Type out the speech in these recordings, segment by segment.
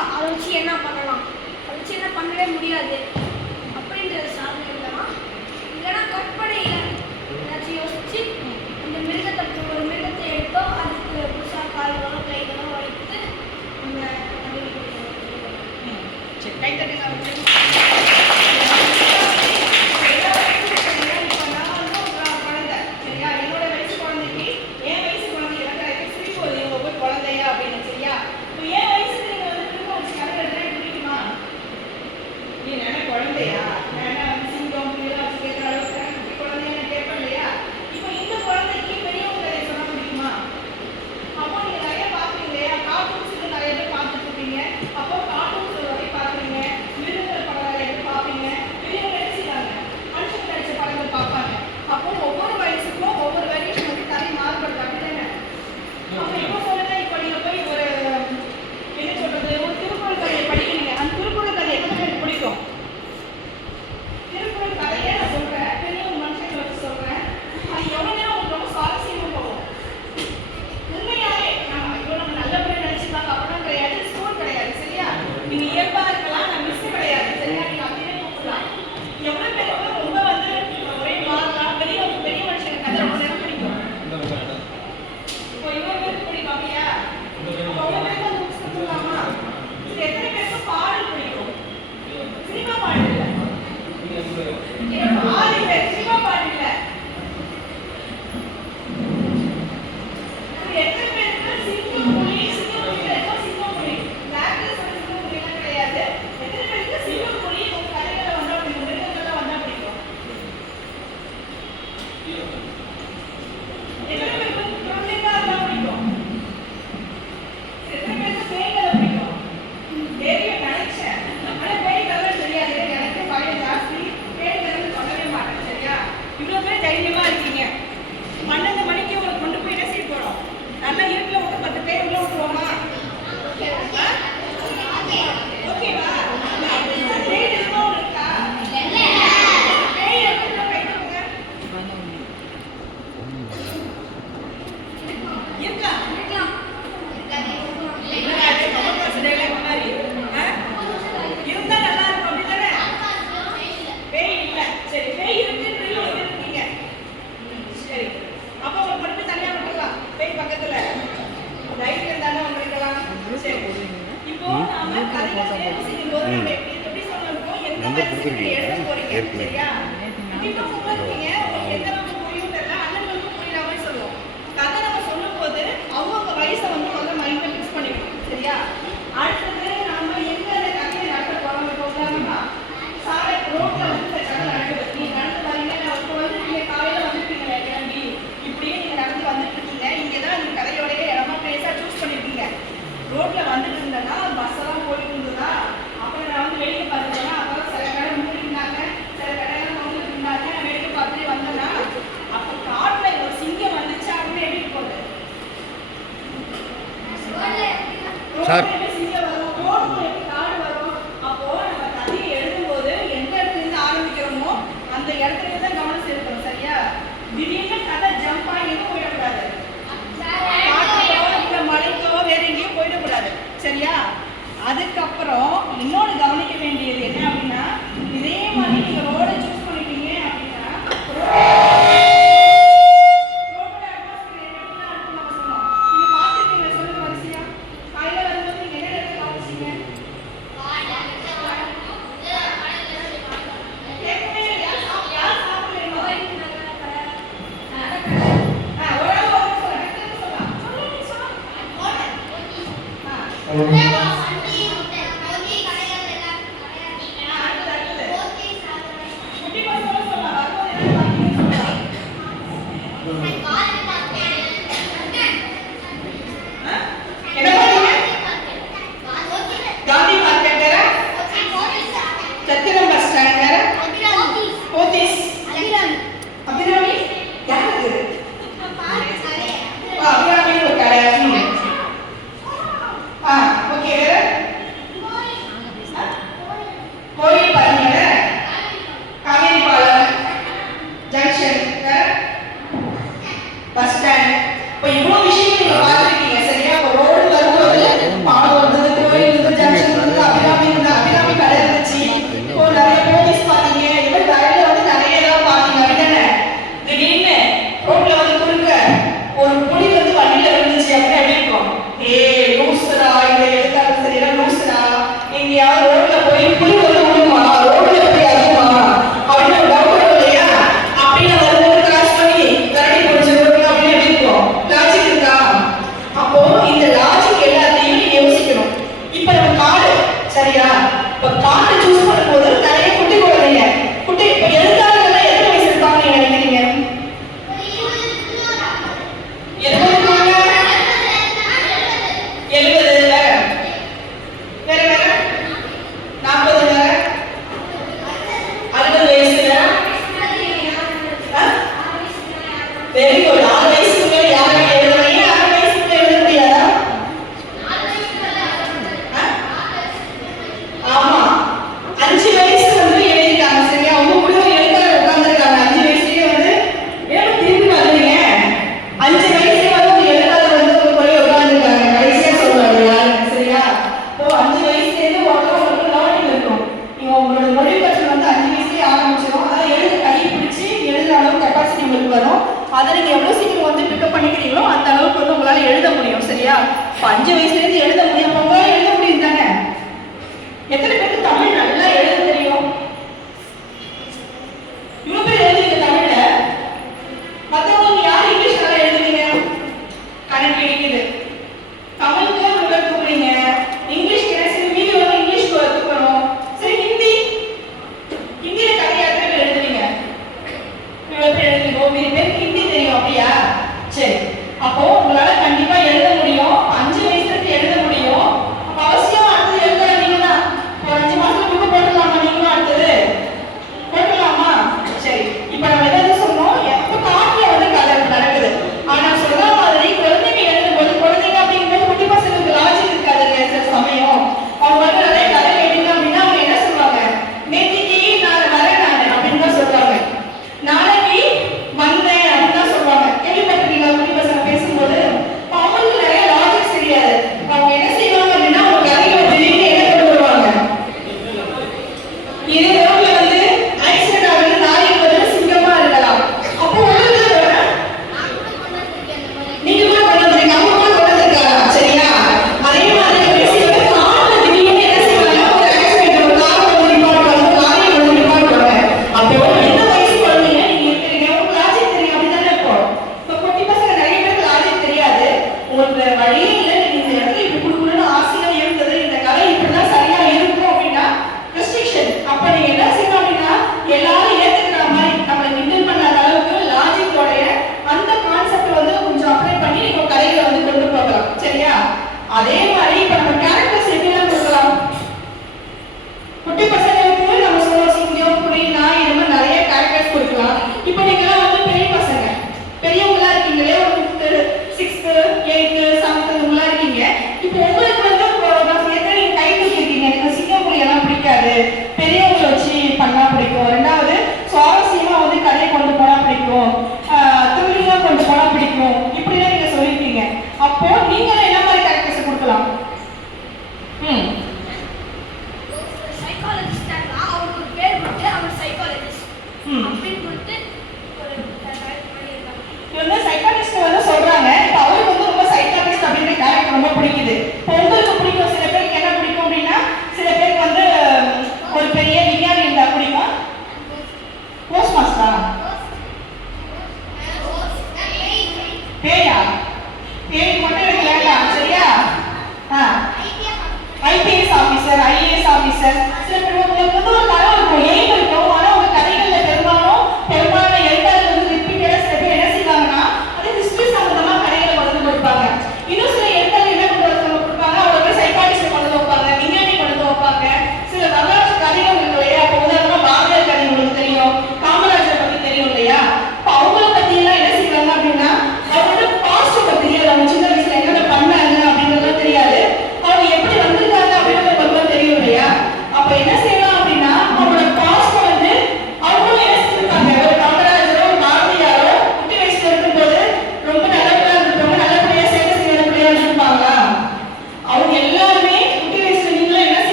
அதை வச்சு என்ன பண்ணலாம், அதை வச்சு என்ன பண்ணவே முடியாது அப்படின்ற சாதனை தான். இல்லைன்னா கற்பனையில் ஏதாச்சும் யோசிச்சு இந்த மிருகத்தை ஒரு மிருகத்தை எடுத்தோம், அதுக்கு புதுசாக கால்களோ கைகளோ வைத்து இந்த கைத்தட்டி ரோட்ல வந்துட்டு இருந்தேன்னா பஸ் எல்லாம் போயிட்டு இருந்ததா. அப்புறம் நான் வந்து வெளியே பார்த்துட்டேன்னா அப்புறம் சில கடை மூடினாங்க, சில கடையெல்லாம் நோக்கிட்டு இருந்தாங்க. நான் வெளியே பார்த்துட்டு வந்தேன்னா அப்போ காட்டுல ஒரு சிங்கம் வந்துச்சு. அப்படின்னு எப்படி போகுது சிங்கம் வரும், ரோடு எப்படி காடு வரும். அப்போ நம்ம கதையை எழுதும்போது எந்த இடத்துல இருந்து ஆரம்பிக்கிறோமோ அந்த இடத்துல தான் கவனம் செலுத்தணும். சரியா? திடீர்னு கதை ஜம்ப் ஆகி எதுவும் போயிடக்கூடாது. மலைக்கோ வேற எங்கேயும் போயிடக்கூடாது. சரியா? அதுக்கப்புறம் இன்னொன்று கவனிக்க வேண்டியது என்ன அப்படின்னா, இதே மாதிரி நீங்க ரோடை சூஸ் பண்ணிட்டீங்க அப்படின்னா ரோடோட அட்மாஸ்பியர் எப்படிலாம் இருக்கும் நம்ம சொன்னோம். நீங்க பார்த்துருக்கீங்க, சொல்லுங்க வரிசையா. காலையில வரும்போது நீங்க என்ன இடத்துல கவனிச்சீங்க? கேட்கவே இல்லையா? யார் சாப்பிடலையோ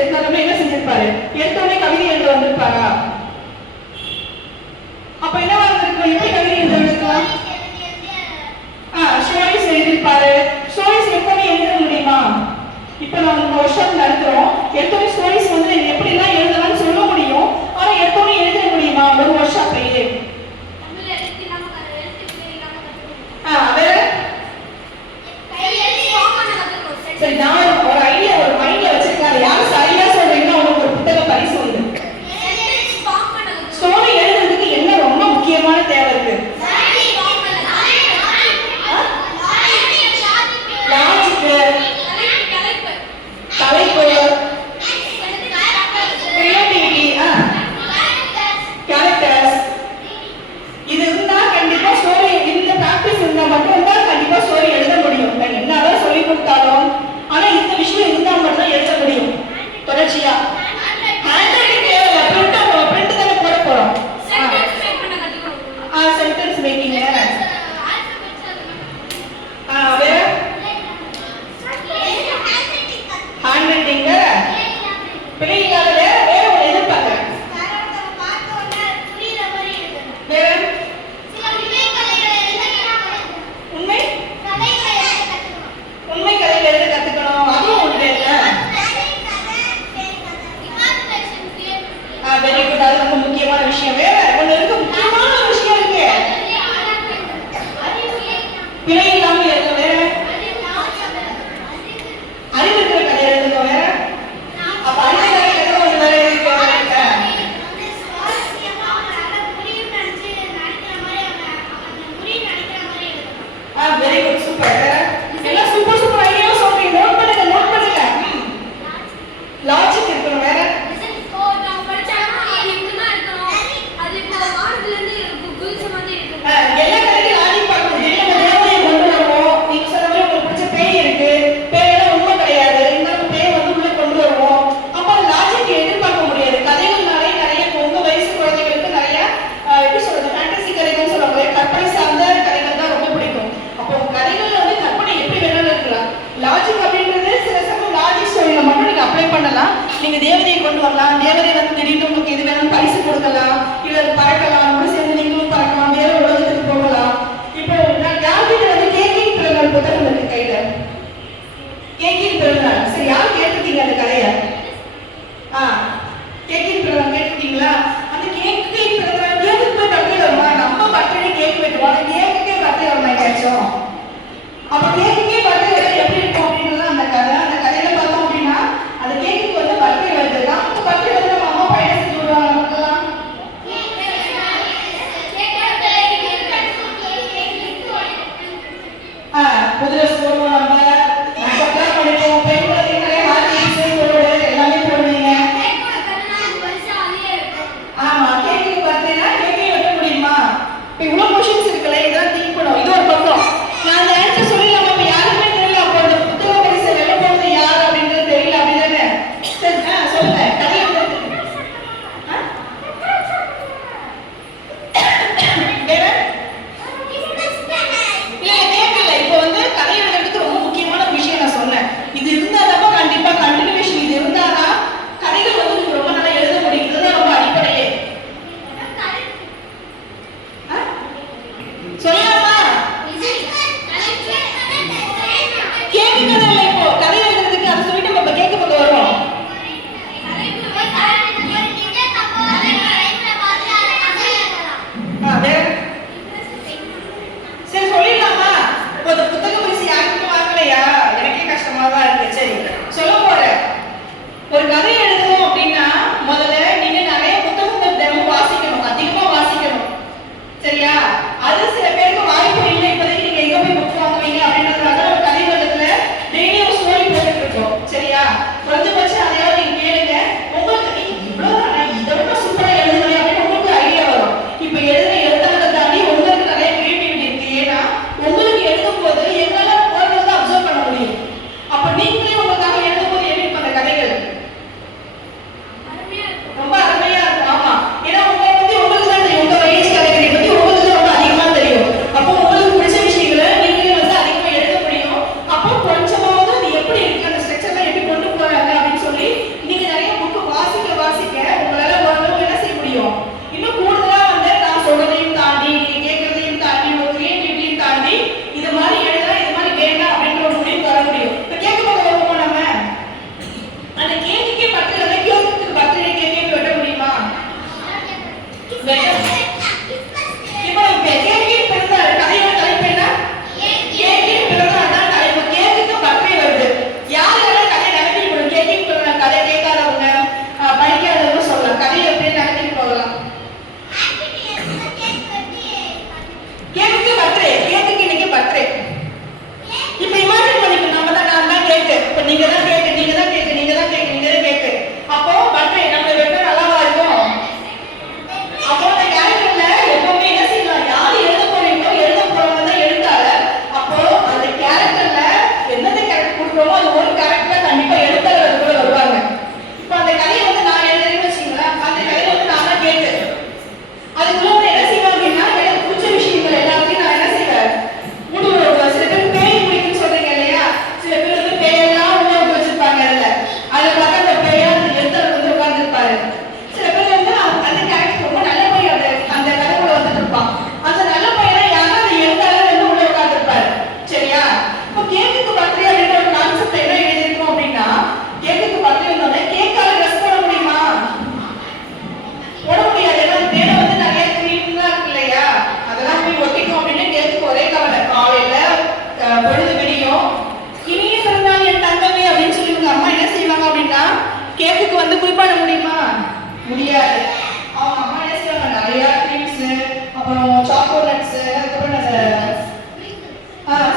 இருந்தாலுமே என்ன செஞ்சிருப்பாரு? எடுத்தோடனே கவிதை எழுத வந்திருப்பாரா? அப்ப என்னவா இருந்திருக்கும்? எப்படி கவிதை எழுத வந்திருக்கலாம்? ஸ்டோரிஸ் எழுதியிருப்பாரு. ஸ்டோரிஸ் எப்பவுமே எழுத முடியுமா? இப்ப நம்ம ஒர்க்ஷாப் நடத்துறோம். எடுத்தோடனே ஸ்டோரிஸ் வந்து எப்படிலாம் எழுதலாம்னு சொல்ல முடியும். ஆனா எடுத்தோடனே எழுத முடியுமா ஒரு ஒர்க்ஷாப்லயே? வேற சரி, நான் ஒரு ஐடியா ஒரு மைண்ட்ல வச்சிருக்காரு. யாரும் சரியா சொல்றீங்கன்னா உங்களுக்கு ஒரு புத்தக பரிசு உண்டு. ஸ்டோரி எழுதுறதுக்கு என்ன ரொம்ப முக்கியமான தேவை இருக்கு? லாஜிக், தலைப்பு, கிரியேட்டிவிட்டி, கேரக்டர்ஸ். இது இருந்தா கண்டிப்பா ஸ்டோரி, இந்த பிராக்டிஸ் இருந்தா மட்டும் தான் கண்டிப்பா ஸ்டோரி எழுத முடியும். என்னதான் சொல்லி கொடுத்தாலும் ஆனா இந்த விஷயம் இருந்தா மட்டும் தான் எழுத முடியும் தொடர்ச்சியா. பிரிண்ட் தானே போட போறோம். சென்டென்ஸ் மேக்கிங், வேற ஹேண்ட் ரைட்டிங், பிழை இல்லாத வேற ஒரு எதிர்பார்க்கிறேன். வேற உண்மை கதைகள் எழுத கத்துக்கணும். அதுவும் உண்டு இல்ல? Very good. அது ரொம்ப முக்கியமான விஷயம். வேற ஒண்ணு இருக்கு, முக்கியமான ஒரு விஷயம் இருக்கு. பிழை இல்லாம எழுத. வேற அறிவு இருக்கிற கதை எழுதுங்க. வேற அப்ப அறிவு கதை எழுத ஒண்ணு வேற இருக்கு. Very good, super. எல்லாம் சூப்பர் சூப்பர் ஐடியா சொல்றீங்க. நோட் பண்ணுங்க, நோட் பண்ணுங்க. லாஜிக் இருக்கணும். வேற எல்லா கதையும் லாஜிக் பார்க்கணும். திடீர்னு தேவதையை கொண்டு வருவோம். நீங்க சொன்ன மாதிரி உங்களுக்கு பிடிச்ச பேய் இருக்கு, பேயெல்லாம் உண்மை கிடையாது, இருந்தாலும் பேய் வந்து உள்ள கொண்டு வருவோம். அப்ப லாஜிக் எதிர்பார்க்க முடியாது. கதைகள்னாலே நிறைய உங்க வயசு குழந்தைகளுக்கு நிறைய எப்படி சொல்றது, ஃபேண்டசி கதைகள் சொல்லுவாங்க, கற்பனை சார்ந்த கதைகள் தான் ரொம்ப பிடிக்கும். அப்போ கதைகள்ல வந்து கற்பனை எப்படி வேணாலும் இருக்கலாம். லாஜிக் அப்படின்றது சில சமயம் லாஜிக் ஸ்டோரியில மட்டும் நீங்க அப்ளை பண்ணலாம். நீங்க தேவதையை கொண்டு வரலாம். தேவதை வந்து திடீர்னு உங்களுக்கு எது வேணும் பரிசு கொடுக்கலாம், இல்ல பறக்கலாம், கூட சேர்ந்து நீங்களும் பறக்கலாம், வேற உலகத்துக்கு போகலாம். இப்போ நான் யார்கிட்ட வந்து கேக்கிங் பிறநாள் புத்தகம் இருக்கு கையில. கேக்கிங் பிறநாள், சரி, யார் கேட்டிருக்கீங்க அந்த கதையை? கேக்கிங் பிறநாள் கேட்டிருக்கீங்களா? அந்த கேக்கிங் பிறநாள் கேக்கு போய் பர்த்டே வருமா? நம்ம பர்த்டே கேக் வெட்டுவோம், அந்த கேக்குக்கே பர்த்டே வருமா எங்கேயாச்சும்? அப்ப கேக்குக்கே பர்த்டே வர எப்படி இருக்கும் அப்படின்றது அந்த கதை. அந்த கதையில பார்த்தோம் அப்படின்னா அந்த கேக்குக்கு வந்து பர்த்டே வருது. நம்ம பர்த்டே வந்து நம்ம அம்மா பையனை செஞ்சு விடுவாங்க நமக்கெல்லாம். குதிரை போடுவோம், நம்ம நட்சத்திரம் பண்ணிப்போம், பெண் குழந்தைங்களே எல்லாமே போடுவீங்க. ஆமா, கேக்குக்கு பர்த்டேனா கேக்கே வெட்ட முடியுமா? இப்ப இவ்வளவு கொஸ்டின்ஸ் இருக்குல்ல, இதெல்லாம் திங்க் பண்ணுவோம். இது ஒரு பக்கம். நான் அந்த ஆன்சர் சொல்லிடலாமா? இப்ப யாருக்குமே தெரியல. அப்போ அந்த புத்தக பரிசு வெல்ல போறது யார் அப்படின்றது தெரியல, அப்படிதானே? சரி, சொல்லுங்க. கதை வேற கேட்கல. இப்போ வந்து கதை எழுதுறதுக்கு ரொம்ப முக்கியமான விஷயம் நான் சொன்னேன். இது இருந்தாதான் கண்டிப்பா கண்டினியூஷன். இது இருந்தாதான் கதைகள் வந்து நீங்க ரொம்ப நல்லா எழுத முடியும். இதுதான் ரொம்ப அடிப்படையே. சொல்லலாமா? கேக்கு கதை இல்லை, இப்போ கதை எழுதுறதுக்கு அதை சொல்லிட்டு நம்ம கேட்க பக்கம் வருவோம். சரி, சொல்லிடலாமா? இப்போ அந்த புத்தக பரிசு யாருக்குமே வாங்கலையா? எனக்கே கஷ்டமா தான் இருக்கு. சரி, சொல்ல போறேன். ஒரு கதை எழுதணும் அப்படின்னா முதல்ல நீங்க நிறைய புத்தகங்கள் தினமும் வாசிக்கணும், அதிகமா வாசிக்கணும். சரியா? அது சில பேருக்கு வாய்ப்பு இல்லை. இப்போதைக்கு நீங்க எங்க போய் புக் வாங்குவீங்க அப்படின்றதுனால ஒரு கதை வட்டத்துல டெய்லி ஒரு ஸ்டோரி போட்டுட்டு இருக்கோம். சரியா? குறைஞ்சபட்சம் அதையாவது நீங்க கேளுங்க. உங்களுக்கு இவ்வளவுதான், இதை விட சூப்பரா எழுதுறேன் அப்படின்னு உங்களுக்கு ஐடியா வரும். இப்ப எழுதுற எழுத்தாளரை தாண்டி உங்களுக்கு நிறைய கிரியேட்டிவிட்டி இருக்கு. ஏன்னா உங்களுக்கு எழுதும் போது எங்களால குழந்தைங்க அப்சர்வ் பண்ண முடியும். அப்ப நீங்களே உங்களுக்காக எழுதும் போது எப்படி அந்த கதைகள் ரொம்ப அருமையா இருக்கும். ஆமா, ஏன்னா உங்களை பத்தி உங்களுக்கு தான் தெரியும், உங்க வயசு கதைகளை பத்தி உங்களுக்கு ரொம்ப அதிகமா தெரியும். கேக்குக்கு வந்து குளிப்பாட முடியுமா? முடியாது. அவங்க அம்மா என்ன செய்வாங்க, நிறைய க்ரீம்ஸ், அப்புறம் சாக்கோ நட்ஸ், அதுக்கப்புறம்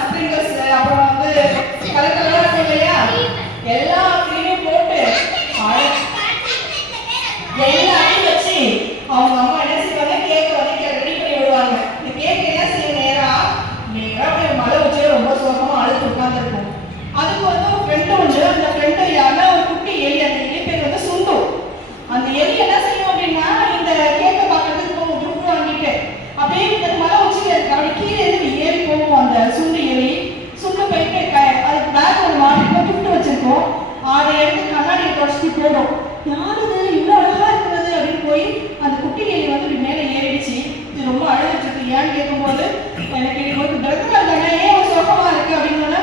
ஸ்ப்ரிங்கிள்ஸ், அப்புறம் வந்து கலர் கலரா இருக்கும் இல்லையா, எல்லா க்ரீமையும் போட்டு எல்லாத்தையும் வச்சு அவங்க அம்மா என்ன செய்வாங்க, கேக்கை வந்து ரெடி பண்ணி விடுவாங்க. இந்த கேக் என்ன செய்யும், நேரா அப்படியே மழை வச்சு ரொம்ப சோகமா அழுது உட்கார்ந்துருக்கும். அதுக்கு வந்து ஒரு ஃப்ரெண்டு உண்டு. அந்த ஃப்ரெண்டு யாருன்னா ஒரு குட்டி எலி. அந்த எலி பேர் வந்து சுண்டு. அந்த எலி என்ன செய்யும் அப்படின்னா, இந்த கேக்கை பார்க்கறதுக்கு போகும் துப்பு வாங்கிட்டு. அப்படியே இந்த மலை உச்சியில இருக்கு, அப்படி கீழே இருந்து ஏறி போகும் அந்த சுண்டு எலி. சுண்டு போயிட்டு அதுக்கு பேக் ஒன்று மாட்டிருக்கோம், கிஃப்ட் வச்சிருக்கோம். அதை எடுத்து கண்ணாடியை தொடச்சிட்டு போடும். யாருது இவ்வளோ அழகா இருக்கிறது அப்படின்னு போய் அந்த குட்டி எலி வந்து இப்படி மேலே ஏறிடுச்சு. இது ரொம்ப அழகிட்டு இருக்கு. ஏன்னு கேட்கும்போது, எனக்கு இன்னைக்கு பிறந்தநாள் தானே, ஏன் ஒரு சோகமா இருக்கு அப்படின்னா,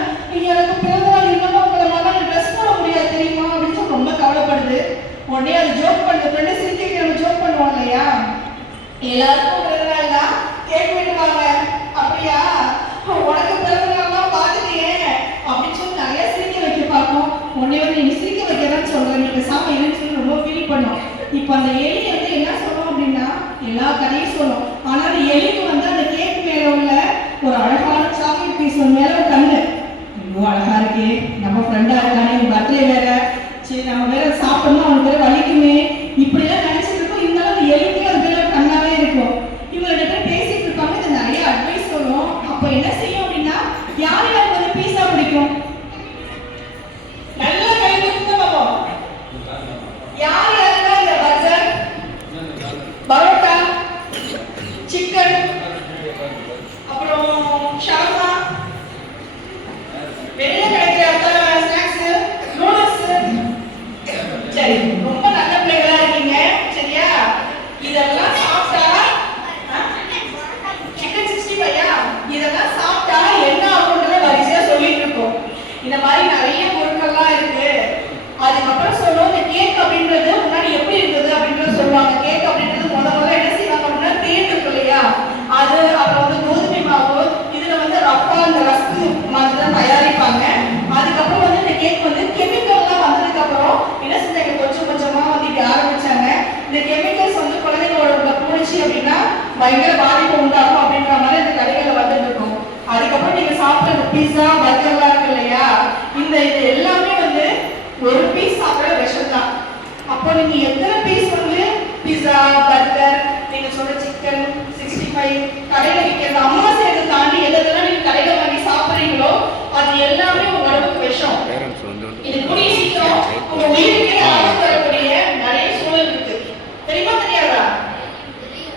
எனக்கு பிறந்தநாள் இல்லைன்னா உங்களை மாதிரி ட்ரெஸ் போட முடியாது தெரியுமா அப்படின்னு சொல்லி ரொம்ப கவலைப்படுது. உடனே அது ஜோக் பண்ணுது. ஃப்ரெண்டு சிரிக்க நம்ம ஜோக் பண்ணுவோம் இல்லையா, எல்லாருக்கும் பிறந்தநாள் தான், கேக் விடுவாங்க. அப்படியா, உனக்கு பிறந்தநாள்லாம் பார்த்துட்டியே அப்படின்னு சொல்லி நிறைய சிரிக்க வைக்க பார்ப்போம். உடனே வந்து நீங்க சிரிக்க வைக்கிறதான்னு சொல்றேன், நீங்க சாமி என்னன்னு சொல்லி ரொம்ப ஃபீல் பண்ணோம். இப்போ அந்த எலி வந்து என்ன சொல்லும் அப்படின்னா, எல்லா கதையும் சொல்லும். ஆனா அந்த எலிக்கு வந்து அந்த கேக் மேல உள்ள ஒரு அழகான சாக்லேட் பீஸ் மேல ஒரு கண்ணு, ஐயோ அழகா இருக்கே, நம்ம ஃப்ரெண்டா இருக்கானே, பர்த்டே வேற, சரி நம்ம வேற சாப்பிட்டோம்னா அவனுக்கு வேற வலிக்குமே, இப்படிலாம் நினைச்சிட்டு இருக்கோம். இருந்தாலும் அந்த எலிக்கு அது மேல கண்ணாவே இருக்கும். இவங்க ரெண்டு பேரும் பேசிட்டு இருப்பாங்க. இது நிறைய அட்வைஸ் சொல்லும். அப்ப என்ன செய்யும் அப்படின்னா, யார் யாருக்கு வந்து பீஸா பிடிக்கும், நல்லா கை கொடுத்து பார்ப்போம். யார் யாருக்கா இந்த பர்கர், பரோட்டா, சிக்கன், அப்புறம் ஷவர்மா, வெளியில கிடைக்கிற ஸ்நாக்ஸ், நூடுல்ஸ், சரி ரொம்ப நல்ல பிள்ளைகளா இருக்கீங்க சரியா? இதெல்லாம் சாப்பிட்டா சிக்கன் 65 இதெல்லாம் சாப்பிட்டா என்ன ஆகுன்றத வரிசையா சொல்லிட்டு இருக்கோம். இந்த மாதிரி நிறைய பொருட்கள்லாம் இருக்கு. அதுக்கப்புறம் சொல்லுவோம், இந்த கேக் அப்படின்றது முன்னாடி எப்படி இருந்தது அப்படின்றது சொல்லுவாங்க. கேக் அப்படின்றது முதல்ல என்ன செய்வாங்க அப்படின்னா, தேன் இருக்கு இல்லையா, அது அப்புறம் வந்து கோதுமை மாவு, இதுல வந்து ரப்பா அந்த ரஸ்க் மாதிரி தான் தயாரிப்பாங்க. அதுக்கப்புறம் வந்து இந்த கேக் வந்து கெமிக்கல்லாம் வந்ததுக்கு அப்புறம் என்ன செஞ்சாங்க, கொஞ்சம் கொஞ்சமா வந்து இப்படி ஆரம்பிச்சாங்க. இந்த கெமிக்கல்ஸ் வந்து குழந்தைங்களோட போணுச்சு அப்படின்னா பயங்கர பாதிப்பு உண்டாகும் அப்படின்ற மாதிரி இந்த கடைகளில் வந்துட்டு இருக்கும். அதுக்கப்புறம் நீங்க சாப்பிட்ற பீஸா பர்கர்லாம் இருக்கு இல்லையா, இது எல்லாமே வந்து ஒரு பீஸ் சாப்பிட்ற விஷம் தான். அப்போ நீங்க எத்தனை பீஸ் வந்து பீஸா பர்கர், நீங்க சொல்ற சிக்கன் 65 கடையில் விற்கிறது, அம்மா செய்யறதை தாண்டி எதெல்லாம் நீங்க கடையில வாங்கி சாப்பிட்றீங்களோ அது எல்லாமே உங்க உடம்புக்கு விஷம். இது கூடிய சீக்கிரம் உங்க உயிருக்கே ஆபத்து வரக்கூடிய நிறைய சூழல் இருக்கு. தெரியுமா தெரியாதா?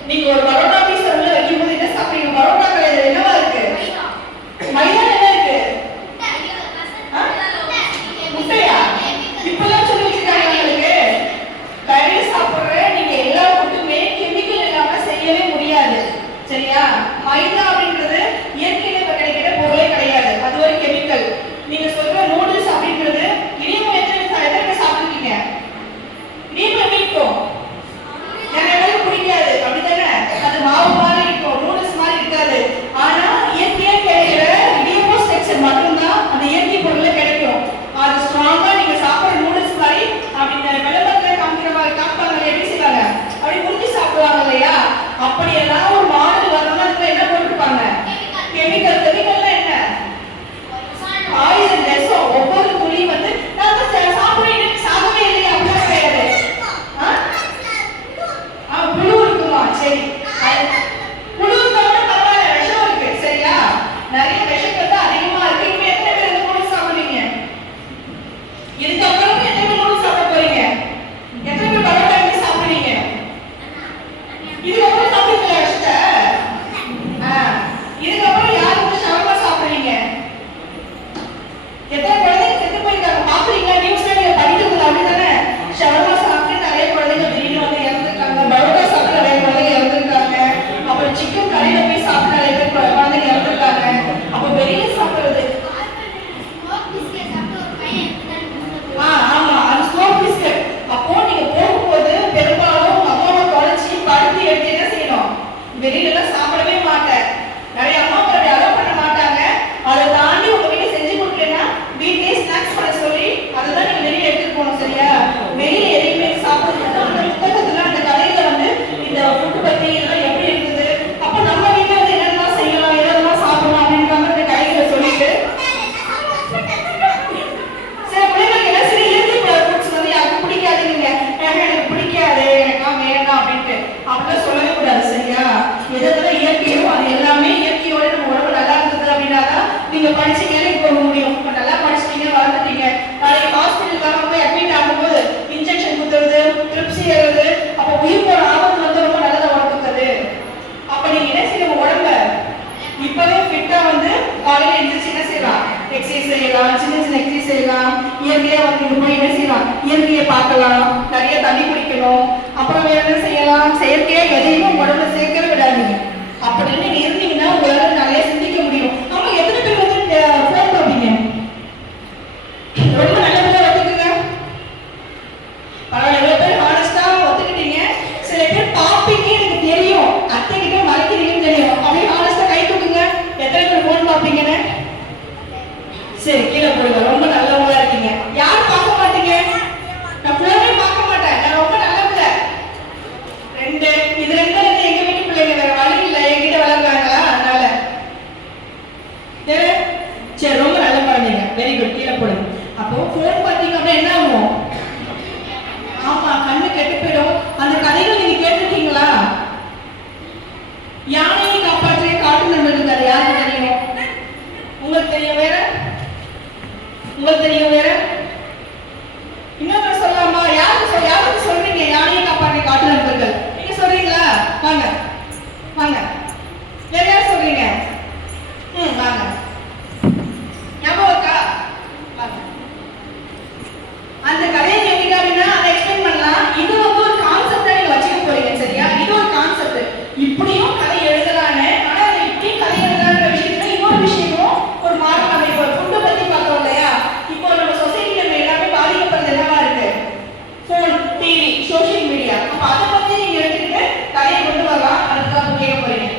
நீங்க ஒரு பரோட்டா பீஸ் உள்ள வைக்கும்போது என்ன சாப்பிடுறீங்க? பரோட்டா கடையில என்னவா இருக்கு? மைதா என்ன இருக்கு? முட்டையா? இப்பெல்லாம் சொல்லி வச்சிருக்காங்க உங்களுக்கு. கடையில சாப்பிடுற நீங்க எல்லா ஃபுட்டுமே கெமிக்கல் இல்லாம செய்யவே முடியாது சரியா? மைதா அப்படின்றது இயற்கையில கிடைக்கிற பொருளே கிடையாது, அது ஒரு கெமிக்கல். நீங்க சொல்ற நூடுல்ஸ் அப்படின்றது இனியும் எத்தனை சாப்பிட்டுருக்கீங்க? நீங்க போய் என்ன செய்யலாம், இயற்கையை பார்க்கலாம், நிறைய தண்ணி குடிக்கணும். அப்புறம் வேற என்ன செய்யலாம், செயற்கையா எதையும் உடம்புல சேர்க்கவே விடாதீங்க. அப்படின்னு நீங்க இருந்தீங்கன்னா உங்களால நிறைய சிந்திக்க முடியும். ஆமா, எத்தனை பேர் வந்து போன் பார்ப்பீங்க? ரொம்ப நல்லபடியா ஒத்துக்குங்க. பரவாயில்ல, எவ்வளவு பேர் ஹானஸ்டா ஒத்துக்கிட்டீங்க. சில பேர் பார்ப்பீங்க, எனக்கு தெரியும், அத்தை கிட்ட மறைக்கிறீங்கன்னு தெரியும், அப்படியே ஹானஸ்டா கை தூக்குங்க. எத்தனை பேர் போன் பார்ப்பீங்கன்னு? சரி, கீழே போடுங்க. ரொம்ப நல்லவங்களா இருக்கீங்க. யார் பார்க்க மாட்டீங்க? நான் போனே பார்க்க மாட்டேன், நான் ரொம்ப நல்ல பிள்ளை. இது ரெண்டு வந்து எங்க வீட்டு பிள்ளைங்க, வேற வழி இல்லை, என்கிட்ட வளர்க்குறாங்களா, அதனால. சரி, ரொம்ப நல்ல குழந்தைங்க. வெரி குட், கீழே போடுங்க. அப்போ போன் பார்த்தீங்க அப்படின்னா என்ன ஆகும்? ஆமா, கண்ணு கெட்டு போயிடும். அந்த கதைகள் நீங்க கேட்டிருக்கீங்களா? யானையை காப்பாற்றிய காட்டு நண்பர்கள் கதை யாருக்கு தெரியும்? உங்களுக்கு தெரியும்? வேற உங்களுக்கு தெரியும்? வேற இன்னொரு சொல்லலாமா? யாருக்கு சொல்றீங்க? யானையை காப்பாற்றிய காட்டு நண்பர்கள் நீங்க சொல்றீங்களா? வாங்க வாங்க. வேற யார் சொல்றீங்க? வாங்க. ஞாபகம் இருக்கா? வாங்க. அந்த கதையை கேட்டீங்க அப்படின்னா அதை எக்ஸ்பிளைன் பண்ணலாம். இது வந்து ஒரு கான்செப்டா நீங்க வச்சுக்க போறீங்க, சரியா? இது ஒரு கான்செப்ட். இப்படியும் கதை எழுதலான்னு, ஆனா அதை இப்படியும் கதை எழுதலான்ற விஷயத்துல இன்னொரு விஷயமும் ஒரு மாற்றம் அமைப்பு. ஃபுட்டை பத்தி பார்த்தோம் இல்லையா? இப்போ நம்ம சொசைட்டில நம்ம எல்லாமே பாதிக்கப்படுறது என்னவா இருக்கு? Phone, TV, social media. அப்ப அதை பத்தி நீங்க எடுத்துக்கிட்டு கதையை கொண்டு வரலாம். அதுக்காக கேட்க போறீங்க.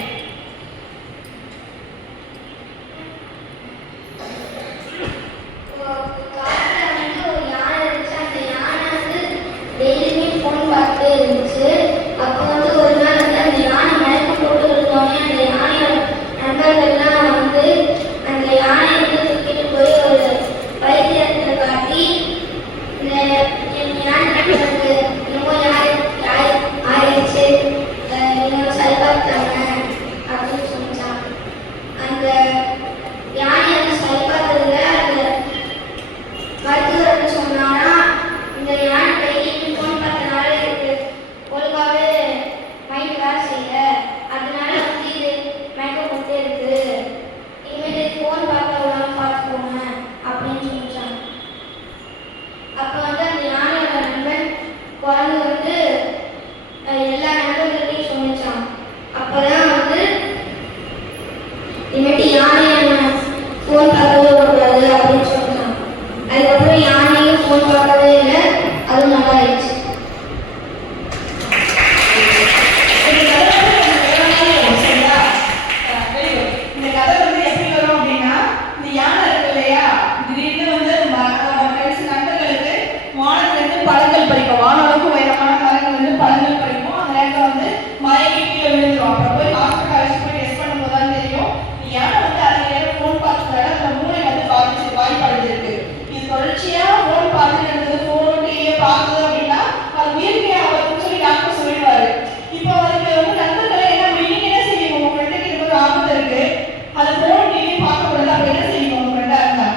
பழங்கள் பறிக்கும், வானளவுக்கு உயரமான மரங்கள் வந்து பழங்கள் பறிக்கும். அந்த நேரத்தில் வந்து மலைக்கு கீழே விழுந்துரும். அப்புறம் போய் ஹாஸ்பிட்டல் அழைச்சிட்டு போய் டெஸ்ட் பண்ணும்போது தான் தெரியும் யானை வந்து அதிக நேரம் ஃபோன் பார்த்ததால அந்த மூளை வந்து வாய்ப்படைஞ்சிருக்கு. இது தொடர்ச்சியா ஃபோன் பார்த்துட்டு இருந்தது, ஃபோன் டிவியை பார்த்தது அப்படின்னா அது உயிர்க்கே ஆபத்துன்னு சொல்லி டாக்டர் சொல்லிடுவாரு. இப்போ அதுக்கு வந்து நண்பர்களை என்ன நீங்க என்ன செய்வீங்க? உங்க ஃப்ரெண்டுக்கு இது ஒரு ஆபத்து இருக்கு, அது ஃபோன் டிவி பார்க்கக்கூடாது, அப்படி என்ன செய்வீங்க உங்க ஃப்ரெண்டா இருந்தா?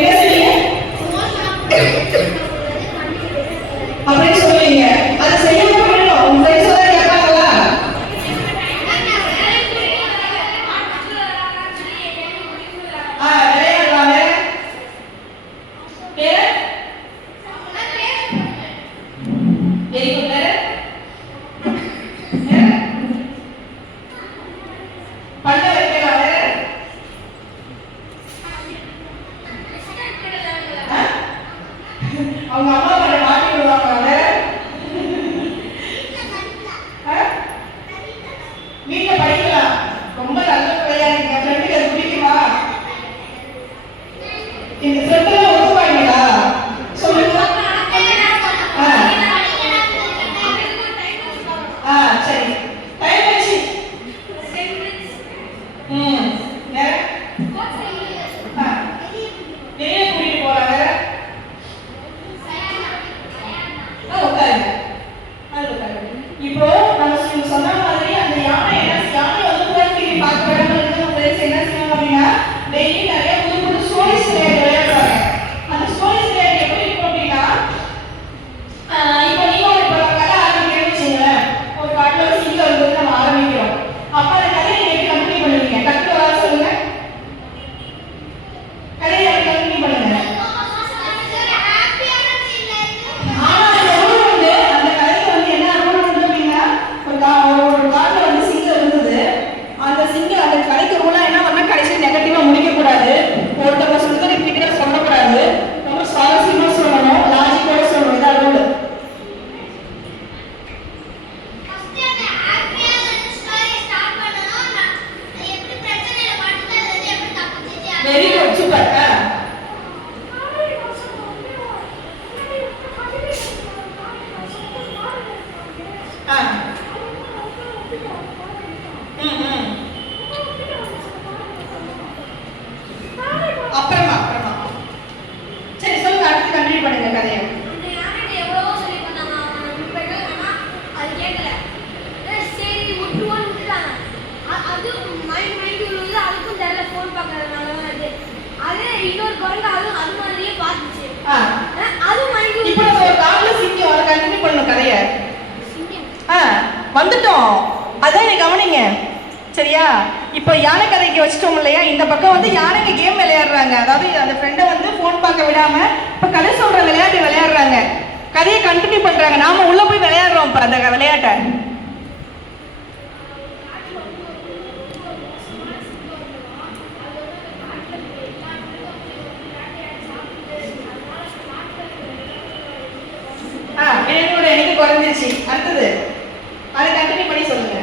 என்ன செய்வீங்க? அப்படின்னு சொல்லுவீங்க. அது செய்யணும் பண்ணணும். உங்க ஃப்ரெண்ட்ஸ் எல்லாம் கேட்பாங்களா? விளையாடலாம். வேற வெரி குட். வேற பண்ண வைக்கலாம். வேற அவங்க அம்மா அவரை மாட்டி விடுவாங்க. வீட்டுல படிக்கலாம். ரொம்ப நல்ல பிள்ளையா இருக்கீங்க. ஃப்ரெண்டுக்கு அது பிடிக்குமா? இந்த ஃப்ரெண்டெல்லாம் ஒத்துவாங்களா? சொல்லுங்க. சரி, டைம் ஆச்சு. வேற வெளியே கூட்டிட்டு போறாங்க. இப்போ நம்ம சொன்ன மாதிரி அந்த யானை வந்து போய் பார்க்க என்ன செய்வாங்க அப்படின்னா டெய்லி நிறைய புது புது ஸ்டோரிஸ் விளையாடுறாங்க. அந்த ஸ்டோரிஸ் விளையாட்டு எப்படி இருக்கும் அப்படின்னா இப்போ நீங்க ஒரு கதை ஆரம்பிக்கிறேன்னு வச்சுங்களேன். ஒரு காட்டுல ஒரு சிங்கம் இருந்தது நம்ம ஆரம்பிக்கிறோம். அப்ப அந்த கதையை நீங்க எப்படி வெரி குட், சூப்பர். அப்புறமா அப்புறமா சரி சொல்லுங்க, அடுத்து கண்டினியூ பண்ணுங்க கதையை. அந்த யானை எவ்வளவோ சொல்லி பார்த்தாங்க அவங்க நண்பர்கள், ஆனா அது கேட்கல. சரி விட்டுருவோன்னு விட்டுட்டாங்க. அது மைண்ட் விழுது, அதுக்கும் தெரியல ஃபோன் பார்க்கறதுனால தான் அது. அது இன்னொரு குழந்தை அது மாதிரியே பார்த்துச்சு. அது மைண்ட் இப்போ நம்ம ஒரு காட்டுல சிங்கம், அதை கண்டினியூ பண்ணணும் கதையை. வந்துட்டோம், அதான் நீ கவனிங்க சரியா. இப்போ யானை கதைக்கு வச்சுட்டோம் இல்லையா. இந்த பக்கம் வந்து யானைங்க கேம் விளையாடுறாங்க. அதாவது அந்த ஃப்ரெண்டை வந்து ஃபோன் பார்க்க விடாம இப்போ கதை சொல்ற விளையாட்டு விளையாடுறாங்க. கதையை கண்டினியூ பண்றாங்க. நாம உள்ள போய் விளையாடுறோம் இப்போ அந்த விளையாட்டை. என்னோட எனக்கு குறைஞ்சிருச்சு. அடுத்தது அதை கண்டினியூ பண்ணி சொல்லுங்க.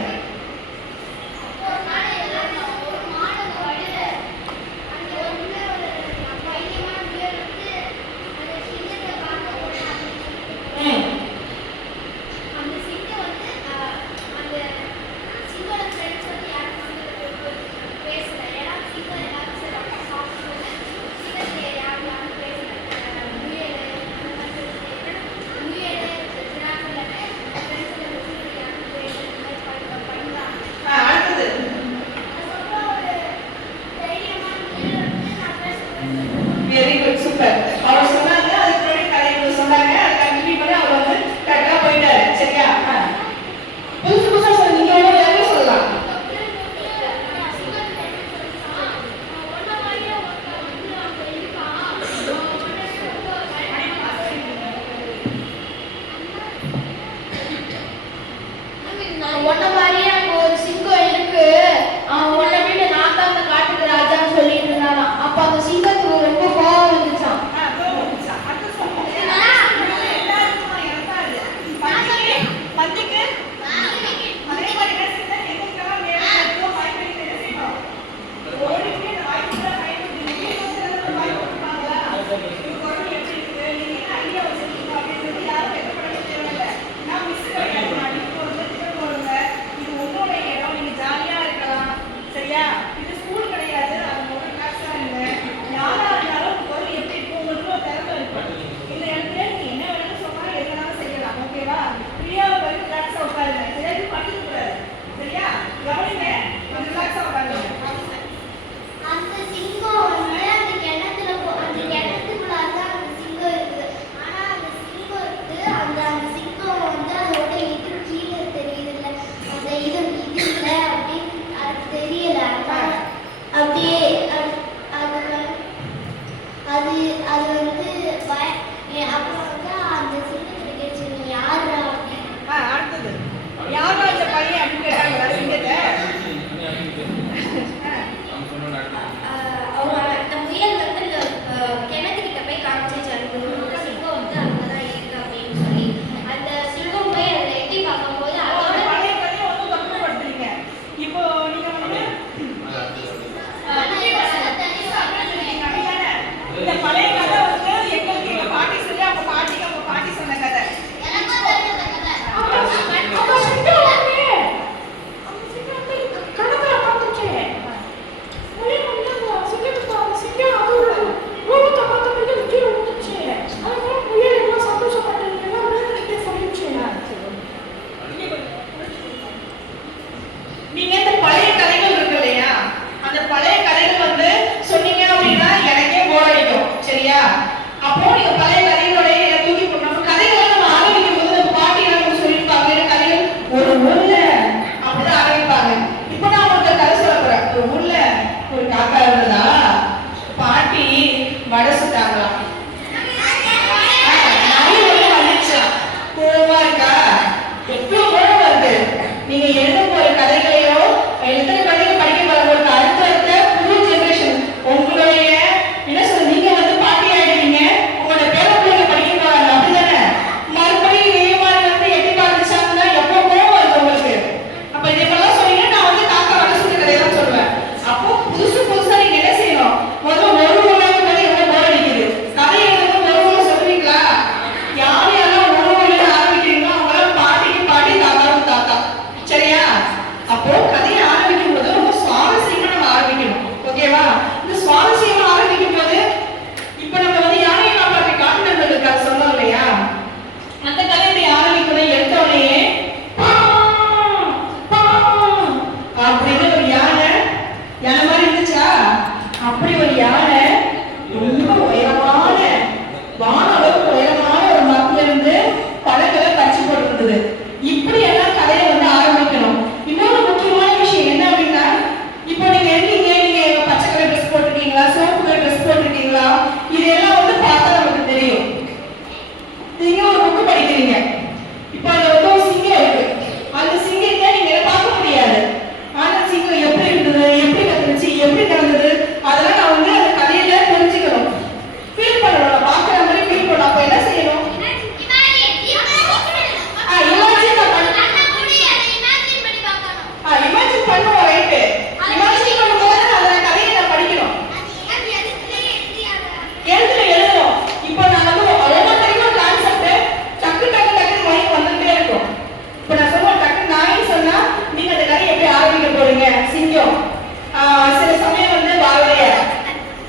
சமயம் வந்து பாரதியார்,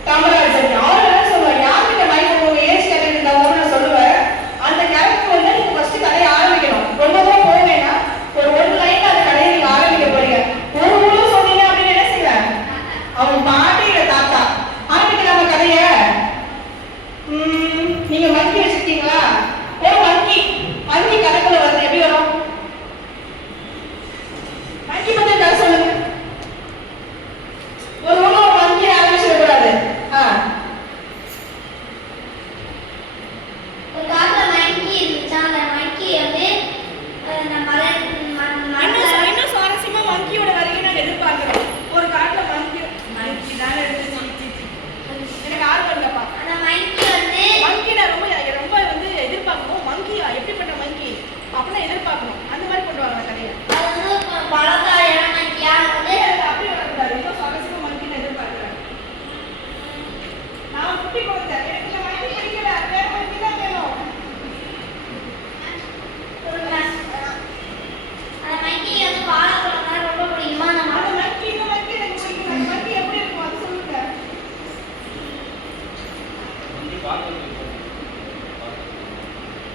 காமராஜர் யாரு வேணாலும் சொல்லுவேன். யாருக்கிட்ட மைண்ட் உங்க ஏஜ் கேட்டகரி நான் சொல்லுவேன். அந்த கேரக்டர் வந்து நீங்க ஃபர்ஸ்ட் கதையை ஆரம்பிக்கணும். ரொம்ப தூரம் போக வேணாம். ஒரு லைன்ல அந்த கதையை நீங்க ஆரம்பிக்க போறீங்க. ஒரு ஊர்ல சொன்னீங்க அப்படின்னு என்ன செய்வேன், அவங்க பாட்டியோட தாத்தா ஆரம்பிக்கலாம கதைய. நீங்க மங்கி வச்சிருக்கீங்களா? ஒரு மங்கி கதைக்குள்ள வருது, எப்படி வரும்? மங்கி பத்தி கதை சொல்லுங்க. ஒரு ஊர்ல ஒரு மங்கி ஆரம்பிச்சிடக்கூடாது. ஒரு காட்டுல மங்கி இருந்துச்சா, அந்த மங்கி வந்து இன்னும் சுவாரஸ்யமா மங்கியோட வரைக்கும் நான் எதிர்பார்க்கிறோம். ஒரு காட்டுல மங்கி தானே எனக்கு ஆர்வம் இல்லப்பா. அந்த மங்கி வந்து மங்கி நான் ரொம்ப வந்து எதிர்பார்க்கணும். மங்கியா எப்படிப்பட்ட மங்கி அப்படின்னா எதிர்பார்க்கணும். அந்த மாதிரி கொண்டு வாங்க கதையை. அது வந்து பழக்காயான மங்கியா வந்து அப்படி வரக்கூடாது. ரொம்ப சுவாரஸ்யமா மங்கி நான் எதிர்பார்க்கிறேன். நான் குட்டி குழந்தை, எனக்கு இந்த மங்கி பிடிக்கல, வேற மங்கி தான் வேணும். அந்த மங்கி வந்து வாழைப்பழம் ரொம்ப பிடிக்குமா? அந்த மங்கி இந்த மங்கி எனக்கு பிடிக்கல. அந்த மங்கி எப்படி இருக்கும் அது சொல்லுங்க.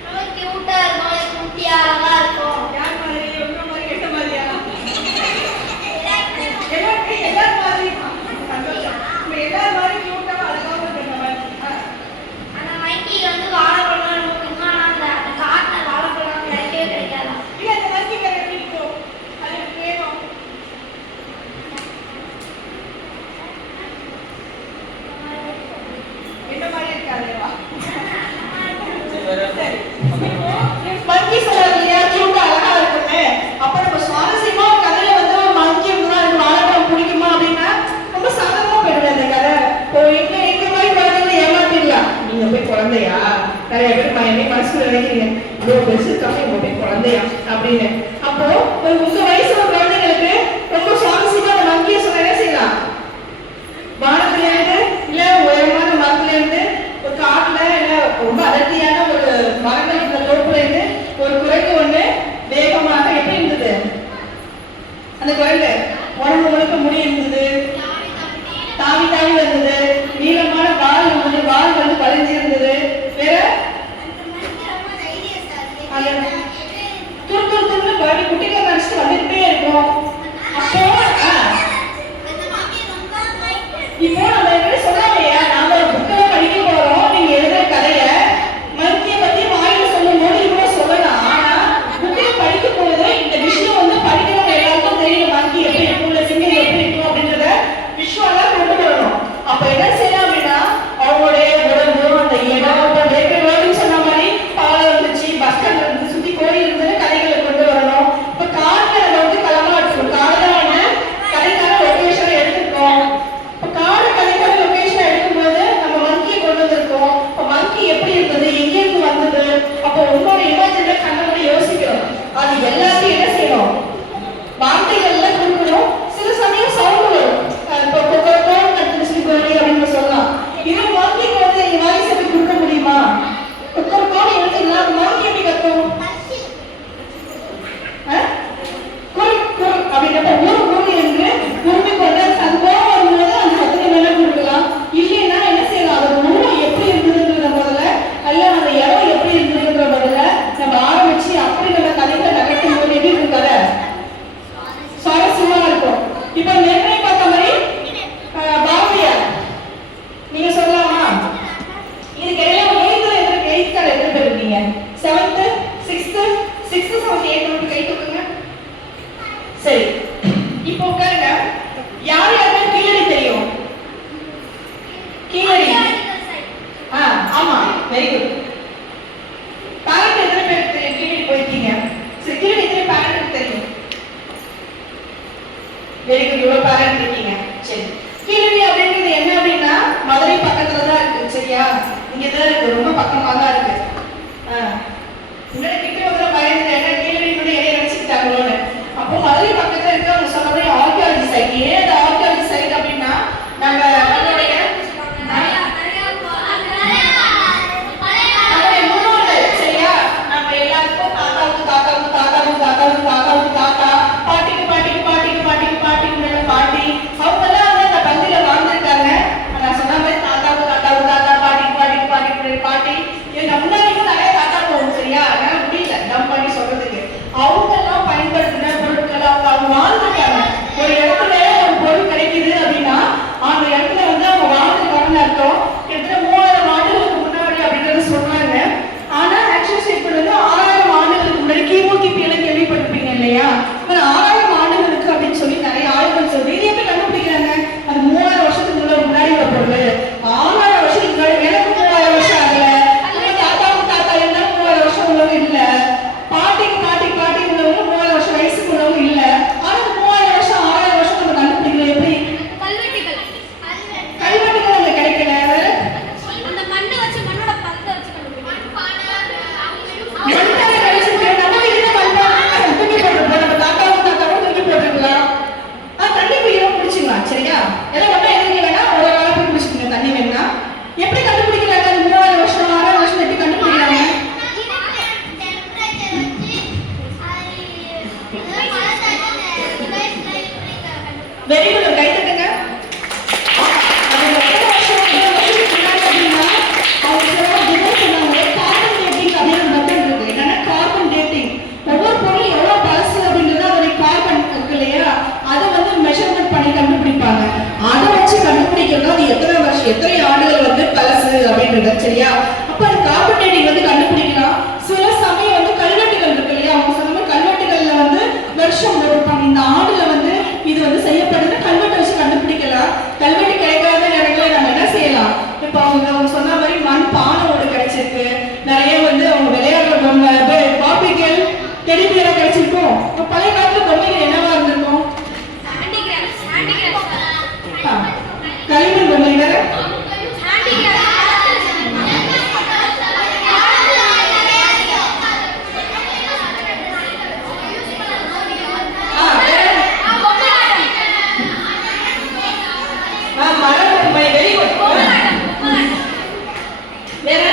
ரொம்ப கியூட்டா இருக்கும், குட்டியா அழகா இருக்கும். யார் மாதிரி? உங்க மாதிரி? எந்த மாதிரியா? எல்லாரும் மாதிரி. சந்தோஷம். எல்லாரும் மாதிரி கியூட்டா அழகாவும் இருக்கிற மாதிரி. அந்த மங்கி வந்து வாழைப்பழம் ரொம்ப பிடிக்கும். ஆனா அந்த காட்டுல வாழைப்பழம் கிடைக்கவே கிடைக்காதா? இல்ல இந்த மங்கி வேற எப்படி இருக்கும்? அது எனக்கு வேணும். என்ன மாதிரி இருக்காதுவா? சரி. மங்கி சொல்லாது இல்லையா, கியூட்டா அழகா இருக்குமே. அப்ப நம்ம சுவாரஸ்யமா கதையில வந்து ஒரு மங்கி இருந்தா எனக்கு வாழைப்பழம் பிடிக்குமா அப்படின்னா ரொம்ப சாதாரணமா போயிடுது அந்த கதை. எங்க மாதிரி குழந்தைங்களை ஏமாத்திடலாம். நீங்க போய் குழந்தையா? நிறைய பேர் என்னை மனசுல நினைக்கிறீங்க, இவ்வளவு பெருசு இருக்காம இவங்க போய் குழந்தையா அப்படின்னு. அப்போ உங்க வயசுல குழந்தைங்களுக்கு ரொம்ப சுவாரஸ்யமா அந்த மங்கிய சொல்ல என்ன செய்யலாம்? வானத்துல இருந்து இல்ல உயரமான மரத்துல இருந்து ஒரு காட்டுல இல்ல ரொம்ப அடர்த்தியான ஒரு மரங்கள் இந்த தோப்புல இருந்து ஒரு குரங்கு ஒண்ணு வேகமாக எப்படி இருந்தது? அந்த குரங்கு உடம்பு முழுக்க முடி இருந்தது, தாவி தாவி வந்தது, நீளமான வால் இருந்தது, வால் வந்து வளைஞ்சு இருந்தது. வேற துரு துரு துருன்னு பாடி குட்டிகள் நினைச்சிட்டு வந்துட்டே இருக்கும். அப்போ இப்போ நம்ம என்ன சொல்லாமையா, நாம ஒரு புக்கில் படிக்க போறோம். நீங்க எழுதுற கதைய மங்கிய பத்தி வாயில சொல்லும் போது கூட சொல்லலாம். ஆனா புக்கில் படிக்கும் போது இந்த விஷயம் வந்து படிக்கிறவங்க எல்லாருக்கும் தெரியணும். மங்கி எப்படி இருக்கும், இல்ல சிங்கம் எப்படி இருக்கும் அப்படின்றத விஷுவலா கொண்டு வரணும். அப்ப என்ன செய்யலாம் அப்படின்னா அவங்களுடைய உடம்பு, அந்த இடம், சொன்ன மாதிரி பாலம் இருந்துச்சு, பஸ் ஸ்டாண்ட் இருந்துச்சு, சுத்தி கோயில் இருந்தது, கதைகளை கொண்டு வரணும். இப்ப காட்டுல நம்ம வந்து களமா வச்சிருக்கோம். காலையான கதைக்கான லொகேஷன் எடுத்துருக்கோம். காடு கதைக்கான லொகேஷன் எடுக்கும்போது நம்ம மங்கியை கொண்டு வந்திருக்கோம். இப்போ மங்கி எப்படி இருந்தது, எங்கேருந்து வந்தது, அப்போ உங்களோட இமேஜின்ல கண்ணோட யோசிக்கணும். அது எல்லாத்தையும் என்ன செய்யணும்? வார்த்தைகள்ல கொடுக்கணும். சில சமயம் சவுண்ட் வரும். இப்போ கோன் கத்துச்சு கோழி அப்படின்னு சொல்லலாம். இது மங்கிக்கு வந்து வாய்ஸ் எப்படி கொடுக்க முடியுமா? ஒரு கோழி எழுதுங்களா, அது மங்கி எப்படி கத்தும்? குரு குரு அப்படின்றப்ப ஊரு ஊரு என்று உரிமை கொண்டு அது கோவம் வரும்போது அந்த சத்துக்கு மேல கொடுக்கலாம். இல்லைன்னா என்ன செய்யலாம்? அது உருவம் எப்படி இருந்ததுன்ற முதல்ல, அல்ல அந்த இடம் எப்படி இருந்ததுன்ற முதல்ல நம்ம ஆரம்பிச்சு அப்படி நம்ம கதைகளை நகர்த்தும் போது எப்படி இருக்கும் கதை? சுவாரஸ்யமா இருக்கும். இப்ப நேற்றை பார்த்த மாதிரி பாரதியார் நீங்க சொல்லலாமா? இதுக்கிடையில எயித் கார்டு எத்தனை பேர் இருக்கீங்க? 7th 6th 7th 8th கை தூக்குங்க. சரி, இப்போ உட்காருங்க. யார் யாருக்கு கீழடி தெரியும்? கீழடி ஆமா, வெரி குட். பேரண்ட் எத்தனை பேருக்கு தெரியும்? கீழடி போயிருக்கீங்க. சரி, கீழடி எத்தனை பேரண்ட் தெரியும்? வெரி குட், இவ்வளவு பேரண்ட் இருக்கீங்க. சரி, கீழடி அப்படின்றது என்ன அப்படின்னா மதுரை பக்கத்துல தான் இருக்கு. சரியா? இங்க தான் இருக்கு, ரொம்ப பக்கமா தான் இருக்கு. உங்களை கிட்ட வந்து பயந்து என்ன கீழடியினுடைய இடையை நினைச்சுக்கிட்டாங்களோன்னு. அப்போ மதுரை பக்கத்துல இருக்க அவங்க சொன்ன மாதிரி ஆர்கியாலஜி சைட். ஏன் அந்த ஆர்கியாலஜி சைட் அப்படின்னா நம்ம நம்மளுடைய முன்னோர்கள், சரியா? நம்ம எல்லாருக்கும் தாத்தாவுக்கு தாத்தாவுக்கு தாத்தாவுக்கு தாத்தாவுக்கு தாத்தாவுக்கு தாத்தா, பாட்டிக்கு பாட்டிக்கு பாட்டிக்கு பாட்டிக்கு பாட்டிக்கு மேல பாட்டி, அவங்க எல்லாம் வந்து அந்த பந்தில எல்லாம் ஒண்ணா எழுதிக்க வேணாம், ஒரு ஆளா போய் குடிச்சுக்கோங்க தண்ணி வேணா. எப்படி கண்டுபிடிக்கிறாங்க? அது 3000 வருஷம் 6000 வருஷம் எப்படி கண்டுபிடிக்கிறாங்க? வெரி குட், கை தட்டுங்க. அது எத்தனை வருஷம் 30 வருஷத்துக்கு முன்னாடி அப்படின்னா அவங்க சொன்னாங்க கார்பன் டேட்டிங் அப்படின்னு மெத்தட் இருக்கு. என்னன்னா கார்பன் டேட்டிங், ஒவ்வொரு பொருள் எவ்வளவு பழசு அப்படின்றது அதோட கார்பன் இருக்கு இல்லையா, அதை வந்து மெஷர்மெண்ட் பண்ணி கண்டுபிடிப்பாங்க. அதை வச்சு கண்டுபிடிக்கிறது அது எத்தனை வருஷம் எத்தனை ஆண்டுகள் வந்து பழசு அப்படின்றது. சரியா? அப்ப அந்த கார்பன் டேட்டிங் வந்து கண்டுபிடிக்கலாம். சில சமயம் வந்து கல்வெட்டுகள் இருக்கு இல்லையா, அவங்க சொன்ன மாதிரி கல்வெட்டுகள்ல வந்து வருஷம் போட்டிருப்பாங்க, இந்த ஆண்டுல வந்து இது வந்து செய்யப்படுது, கல்வெட்டை வச்சு கண்டுபிடிக்கலாம். கல்வெட்டு கிடைக்காத நேரங்களை நம்ம என்ன செய்யலாம்? இப்ப அவங்க சொன்ன மாதிரி மண் பானை ஒன்று கிடைச்சிருக்கு, நிறைய வந்து அவங்க விளையாடுற பொம்மை பாப்பிகள் டெலிபியரா கிடைச்சிருக்கும். இப்ப பழைய காலத்துல பொம்மைகள் என்னவா இருந்திருக்கும்? களிமண் பொம்மை வேற, மரம் பொம்மை, வெரி குட். வேற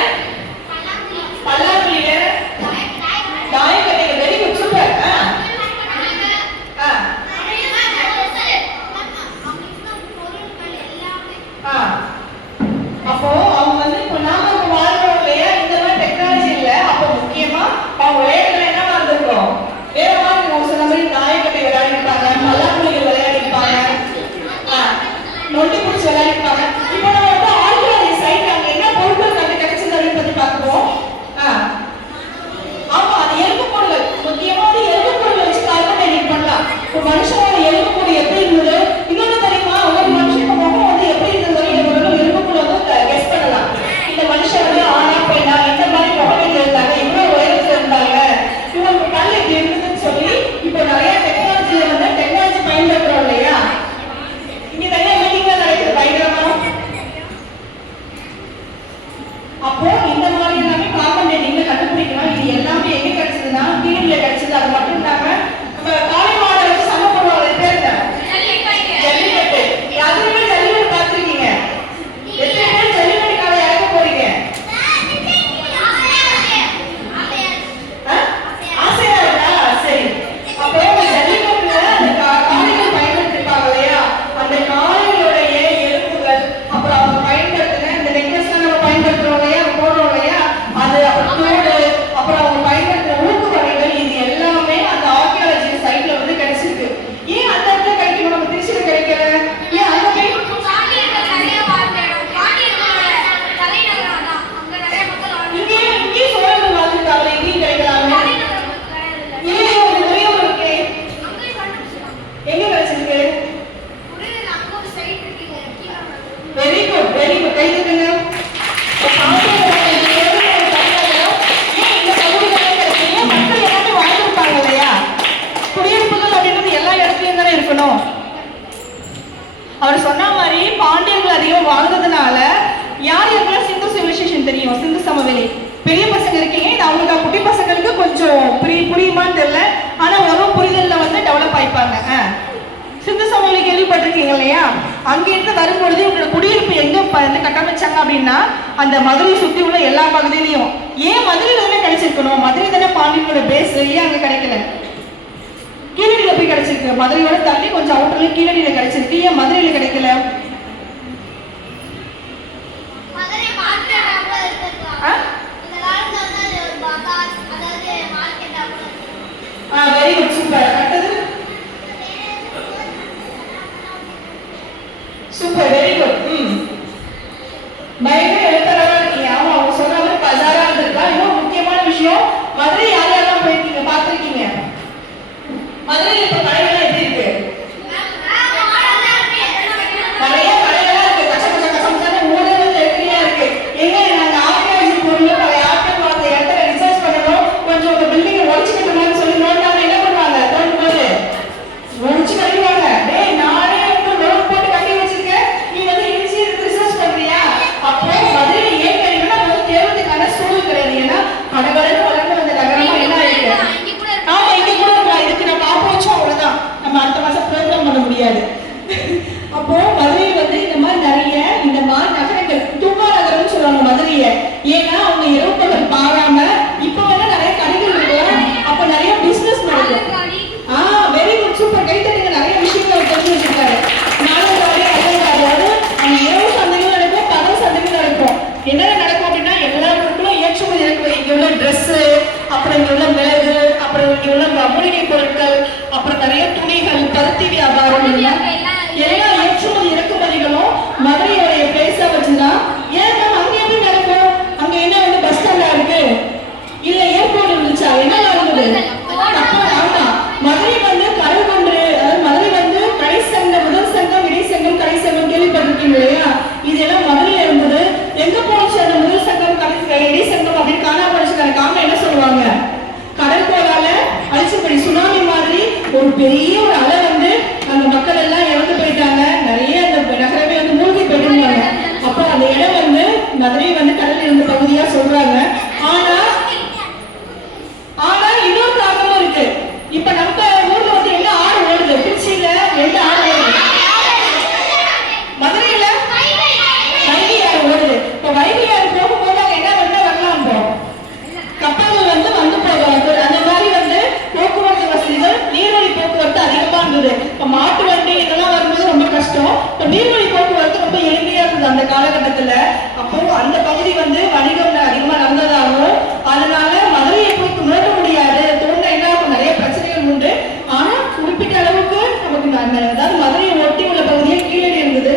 பல்லாங்குழி, வேற தாயக்கட்டைகள், வெரி குட், சூப்பர். அப்போ அவங்க வந்து இப்போ நாம வாழ்றோம் இல்லையா, இந்த மாதிரி டெக்னாலஜி இல்லை. அப்போ முக்கியமா அவங்க விளையாட்டுல என்னவா இருந்திருக்கும்? வேற மாதிரி அவங்க சொன்ன மாதிரி தாயக்கட்டை விளையாடிருப்பாங்க, பல்லாங்குழிகள் விளையாடிருப்பாங்க, நொண்டி பிடிச்சி விளையாடிருப்பாங்க. இப்போ நம்ம வந்து ஆர்கியாலஜி சைட் அங்க என்ன பொருட்கள் கிடைச்சது அப்படின்னு பத்தி பார்ப்போம். ஆமா, அது எலும்பு பொருட்கள், முக்கியமா அது எலும்பு பொருட்கள் வச்சு கார்பன் டேட்டிங் பண்ணலாம். இப்போ மனுஷனோட எலும்பு பொருள் எப்படி இருந்தது, இன்னொன்னு தெரியுமா? ஒரு மனுஷன் முகம் வந்து எப்படி இருந்தது, எலும்பு பொருள் வந்து கெஸ் பண்ணலாம். இந்த மனுஷன் வந்து ஆனா பெண்ணா, இந்த மாதிரி முகங்கள் இருந்தாங்க, இவ்வளவு உயரத்துல இருந்தாங்க, இவங்களுக்கு கல் இப்படி இருந்ததுன்னு சொல்லி இப்போ நிறைய டெக்னாலஜியில வந்து டெக்னாலஜி பயன்படுத்துறோம் இல்லையா. இங்க நிறைய மீட்டிங்ல நடக்குது பயங்கரமா. அப்போ இந்த மாதிரி எல்லாமே கார்பன் டேட்டிங்ல கண்டுபிடிக்கணும். இது எல்லாமே எங்க கிடைச்சதுன்னா டிவில கிடைச்சது. அது மட்டும் இல்லாம நம்ம காளை மாடை வச்சு சண்டை போடுவாங்க, பேர் என்ன? ஜல்லிக்கட்டு. அதுவுமே ஜல்லிக்கட்டு பார்த்துருக்கீங்க. எத்தனை பேர் ஜல்லிக்கட்டுக்காக இறக்க போறீங்க? ஆசையா இருக்கா? சரி. அப்போ ஜல்லிக்கட்டுல அந்த காளைகள் பயன்படுத்திருப்பாங்க இல்லையா, அந்த காளைகளுடைய எலும்புகள், அப்புறம் அவங்க பயன்படுத்தின இந்த நெக்லஸ்லாம் நம்ம பயன்படுத்துறோம் இல்லையா, போடுறோம் இல்லையா, அது அப்புறம் தோடு, அப்புறம் அவங்க பயன்படுத்துற ஊக்கு வகைகள், இது எல்லாமே அந்த ஆர்கியாலஜி சைட்ல வந்து கிடைச்சிருக்கு. ஏன் அந்த இடத்துல கிடைக்கணும், நம்ம திருச்சியில கிடைக்கல? ஏன் அந்த இங்கே சோழர்கள் வாழ்ந்துருக்காங்களே, இங்கேயும் கிடைக்கலாமே. ஏன் ஒரு முறையும் இருக்கு, எங்க கிடைச்சிருக்கு? வெரி குட், வெரி குட், கை தட்டுங்க. மக்கள் எல்லாமே வாழ்ந்துருப்பாங்க இல்லையா, குடியிருப்புகள் அப்படின்றது எல்லா இடத்துலயும் தானே இருக்கணும். அவர் சொன்ன மாதிரி பாண்டியர்கள் அதிகம் வாழ்ந்ததுனால யார் யாருக்கெல்லாம் சிந்து சிவிலைசேஷன் தெரியும், சிந்து சமவெளி. பெரிய பசங்க இருக்கீங்க, இது அவங்களுக்கு குட்டி பசங்களுக்கு கொஞ்சம் புரியுமான்னு தெரியல, ஆனா ஒரு புரிதல்ல வந்து டெவலப் ஆயிப்பாங்க. சிந்து சமவெளி கேள்விப்பட்டிருக்கீங்க இல்லையா, அங்கிருந்து வரும்பொழுது இவங்களோட குடியிருப்பு எங்க வந்து கட்டமைச்சாங்க அப்படின்னா அந்த மதுரையை சுத்தி உள்ள எல்லா பகுதியிலையும். ஏன் மதுரையில தானே கிடைச்சிருக்கணும், மதுரை தானே பாண்டியனோட பேஸ், ஏன் அங்க கிடைக்கல? கீழடியில போய் கிடைச்சிருக்கு, மதுரையோட தள்ளி கொஞ்சம் அவுட்டர்ல கீழடியில கிடைச்சிருக்கு, ஏன் மதுரையில கிடைக்கல? Very good, super. அடுத்தது சூப்பர், வெரி குட். பயங்கர எழுத்தரவா இருக்கீங்க. ஆமா, அவங்க சொன்ன மாதிரி பஜாரா இருந்திருக்கா. இன்னும் முக்கியமான விஷயம், மதுரை யார் யாரெல்லாம் போயிருக்கீங்க, பார்த்திருக்கீங்க? மதுரையில் இப்ப கடைகள் எப்படி இருக்கு? நிறைய கடைகளா இருக்கு, கசம் ஊழல் நெருக்கடியா இருக்கு. எங்க நாங்க ஆர்கியாலஜி பொருள் பழைய ஆட்கள் பார்த்த இடத்துல ரிசர்ச் பண்ணணும், கொஞ்சம் உங்க பில்டிங்கை உடச்சுக்கிட்டோம்னு சொல்லி நோட்டாம என்ன பண்ணுவாங்க, தோணும்போது உடச்சு கட்டிடுவாங்க. டேய், நானே வந்து நோட் போட்டு கட்டி வச்சிருக்கேன், நீ வந்து இடிச்சு ரிசர்ச் பண்றியா? அப்போ மதுரை ஏன்னா அவங்க இரவு பகல் பாராம இப்ப வேணா நிறைய கடைகள் இருக்கும், அப்ப நிறைய பிசினஸ் நடக்கும். வெரி குட், சூப்பர், கை தட்டுங்க. நிறைய விஷயங்கள் தெரிஞ்சு வச்சிருக்காரு. நாளங்காடி அல்லங்காடியோடு அவங்க இரவு சந்தைகள் நடக்கும், பகல் சந்தைகள் நடக்கும். என்னென்ன நடக்கும் அப்படின்னா எல்லா பொருட்களும் ஏற்றுமதி இறக்குமதி. இங்க உள்ள ட்ரெஸ், அப்புறம் இங்க உள்ள மிளகு, அப்புறம் இங்க உள்ள மூலிகை பொருட்கள், அப்புறம் நிறைய துணிகள், பருத்தி வியாபாரம், எல்லா ஏற்றுமதி இறக்குமதிகளும் மதுரையோடைய பிளேஸா வச்சுதான். ஏன் மேம் அங்க எப்படி நடக்கும்? அங்க என்ன வந்து பஸ் ஸ்டாண்டா இருக்கு, இல்ல ஏர்போர்ட் இருந்துச்சா, என்ன நடந்தது? ஆமா, மதுரை வந்து கடற்கொன்று, அதாவது மதுரை வந்து கடை சங்கம், முதல் சங்கம், இடை சங்கம், கடை சங்கம் கேள்விப்பட்டிருக்கீங்க இல்லையா? இதெல்லாம் மதுரையில இருந்தது. எங்க போச்சு அந்த முதல் சங்கம், இடை சங்கம் அப்படின்னு காணாம போச்சுக்கான காரணம் என்ன சொல்லுவாங்க? கடல் போலால அழிச்சுப்படி சுனாமி மாதிரி ஒரு பெரிய ஒரு அலை வந்து அந்த மக்கள் எல்லாம் இறந்து போயிட்டாங்க. நிறைய அந்த நகரமே வந்து மூழ்கி போயிட்டாங்க. அப்போ அந்த இடம் வந்து மதுரை வந்து கடல் இருந்த பகுதியா சொல்றாங்க. ஆனா இன்னொரு காரணமும் இருக்கு. இப்ப நம்ம ஊர்ல வந்து என்ன ஆறு ஓடுது? திருச்சியில எந்த ஆறு ஓடுது? மதுரையில வைகை ஆறு ஓடுது. இப்ப வைகை ஆறு போகும்போது அங்க என்ன வந்து வரலாம், கப்பல்கள் வந்து போகிறது. அந்த மாதிரி வந்து போக்குவரத்து வசதிகள், நீர்வழி போக்குவரத்து அதிகமா இருந்தது. இப்ப மாட்டு வண்டி இதெல்லாம் வரும்போது ரொம்ப கஷ்டம். இப்ப நீர்வழி போக்குவரத்து ரொம்ப எளிமையா இருந்தது அந்த காலகட்டத்துல. அப்போ அந்த பகுதி வந்து வணிகம் அதிகமா நடந்ததாகவும், அதனால மதுரையை போய் நோக்க முடியாது, தோண்ட என்ன நிறைய பிரச்சனைகள் உண்டு. ஆனா குறிப்பிட்ட அளவுக்கு நமக்கு அதாவது மதுரையை ஒட்டி உள்ள பகுதியே கீழடி இருந்தது.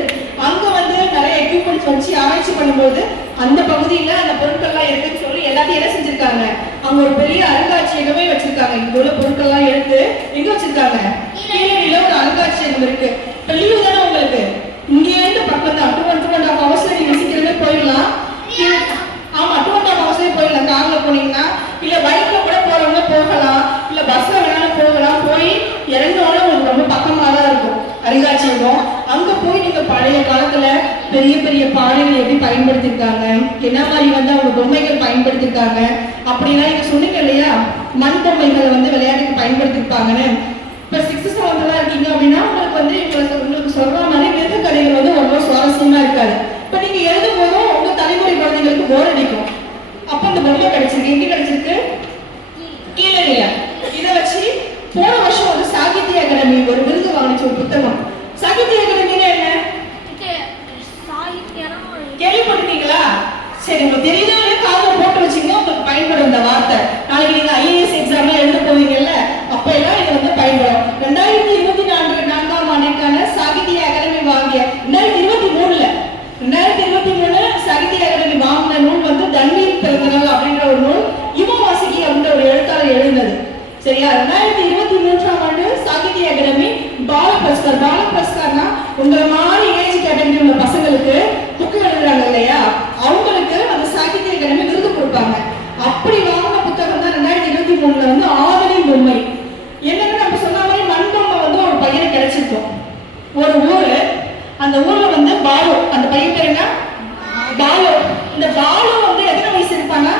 அங்க வந்து நிறைய எக்யூப்மெண்ட்ஸ் வச்சு ஆராய்ச்சி பண்ணும்போது அந்த பகுதியில அந்த பொருட்கள்லாம் இருக்குன்னு சொல்லி எல்லாத்தையும் என்ன செஞ்சிருக்காங்க, அவங்க ஒரு பெரிய அருங்காட்சியகமே வச்சிருக்காங்க. இங்க உள்ள பொருட்கள்லாம் எடுத்து எங்க வச்சிருக்காங்க? கீழடியில ஒரு அருங்காட்சியகம் இருக்கு. இப்ப லீவு தானே உங்களுக்கு, இங்கே இருந்து பக்கம் தான் 2.5 hours நீங்க சீக்கிரமே போயிடலாம். ஆமா, 2.5 hours போயிடலாம். கார்ல போனீங்கன்னா, இல்ல பைக்ல கூட போறவங்க போகலாம், இல்ல பஸ்ல வேணாலும் போகலாம். போய் இறங்கினோட உங்களுக்கு ரொம்ப பக்கமா தான் இருக்கும் அருங்காட்சியகம். அங்க போய் நீங்க பழைய காலத்துல பெரிய பெரிய பானைகள் எப்படி பயன்படுத்திருக்காங்க, என்ன மாதிரி வந்து அவங்க பொம்மைகள் பயன்படுத்திருக்காங்க அப்படின்னா நீங்க சொன்னீங்க இல்லையா, மண் பொம்மைகளை வந்து விளையாட்டுக்கு பயன்படுத்திருப்பாங்கன்னு. இப்ப 6th 7th இருக்கீங்க அப்படின்னா உங்களுக்கு வந்து உங்களுக்கு சொல்ற மாதிரி மிருக கதைகள் வந்து ரொம்ப சுவாரஸ்யமா இருக்காது. இப்ப நீங்க எழுதும் போதும் உங்க தலைமுறை குழந்தைங்களுக்கு போர் அடிக்கும். அப்ப அந்த பொம்மை கிடைச்சிருக்கு, எங்க கிடைச்சிருக்கு? கீழடியில. இதை வச்சு போன வருஷம் வந்து சாகித்ய அகாடமி ஒரு விருது வாங்கிச்சு, ஒரு புத்தகம். சாகித்ய அகாடமின்னா என்ன கேள்விப்பட்டிருக்கீங்களா? சரி, உங்களுக்கு தெரியுதோ காதுல போட்டு வச்சீங்கன்னா உங்களுக்கு பயன்படும் இந்த வார்த்தை. நாளைக்கு நீங்க ஐஏஎஸ் எக்ஸாம் எழுத போவீங்கல்ல, அப்ப எல்லாம் இது வந்து பயன்படும். 2024ஆம் ஆண்டிற்கான சாகித்ய அகாடமி வாங்கிய 2023 சாகித்ய அகாடமி வாங்கின நூல் வந்து தன்வீர் பிறந்தநாள் அப்படின்ற ஒரு நூல் இவன் வாசிக்கி அப்படின்ற ஒரு எழுத்தாளர் எழுதினது. சரியா? 2023ஆம் ஆண்டு சாகித்ய அகாடமி பால புரஸ்கார்னா உங்களை மாதிரி ஏஜ் கேட்டகரி உள்ள பசங்களுக்கு புக்கு எழுதுறாங்க இல்லையா, அவங்களுக்கு அந்த சாகித்ய அகாடமி விருது கொடுப்பாங்க. அப்படி வாங்கின புத்தகம் தான் 2023 வந்து ஆதனி பொம்மை. என்னன்னு நம்ம சொன்ன மாதிரி மண் பொம்மை வந்து ஒரு பையனை கிடைச்சிருக்கும். ஒரு ஊரு, அந்த ஊர்ல வந்து பாலு, அந்த பையன் பேர் என்ன? பாலு. இந்த பாலு வந்து எத்தனை வயசு இருப்பாங்க?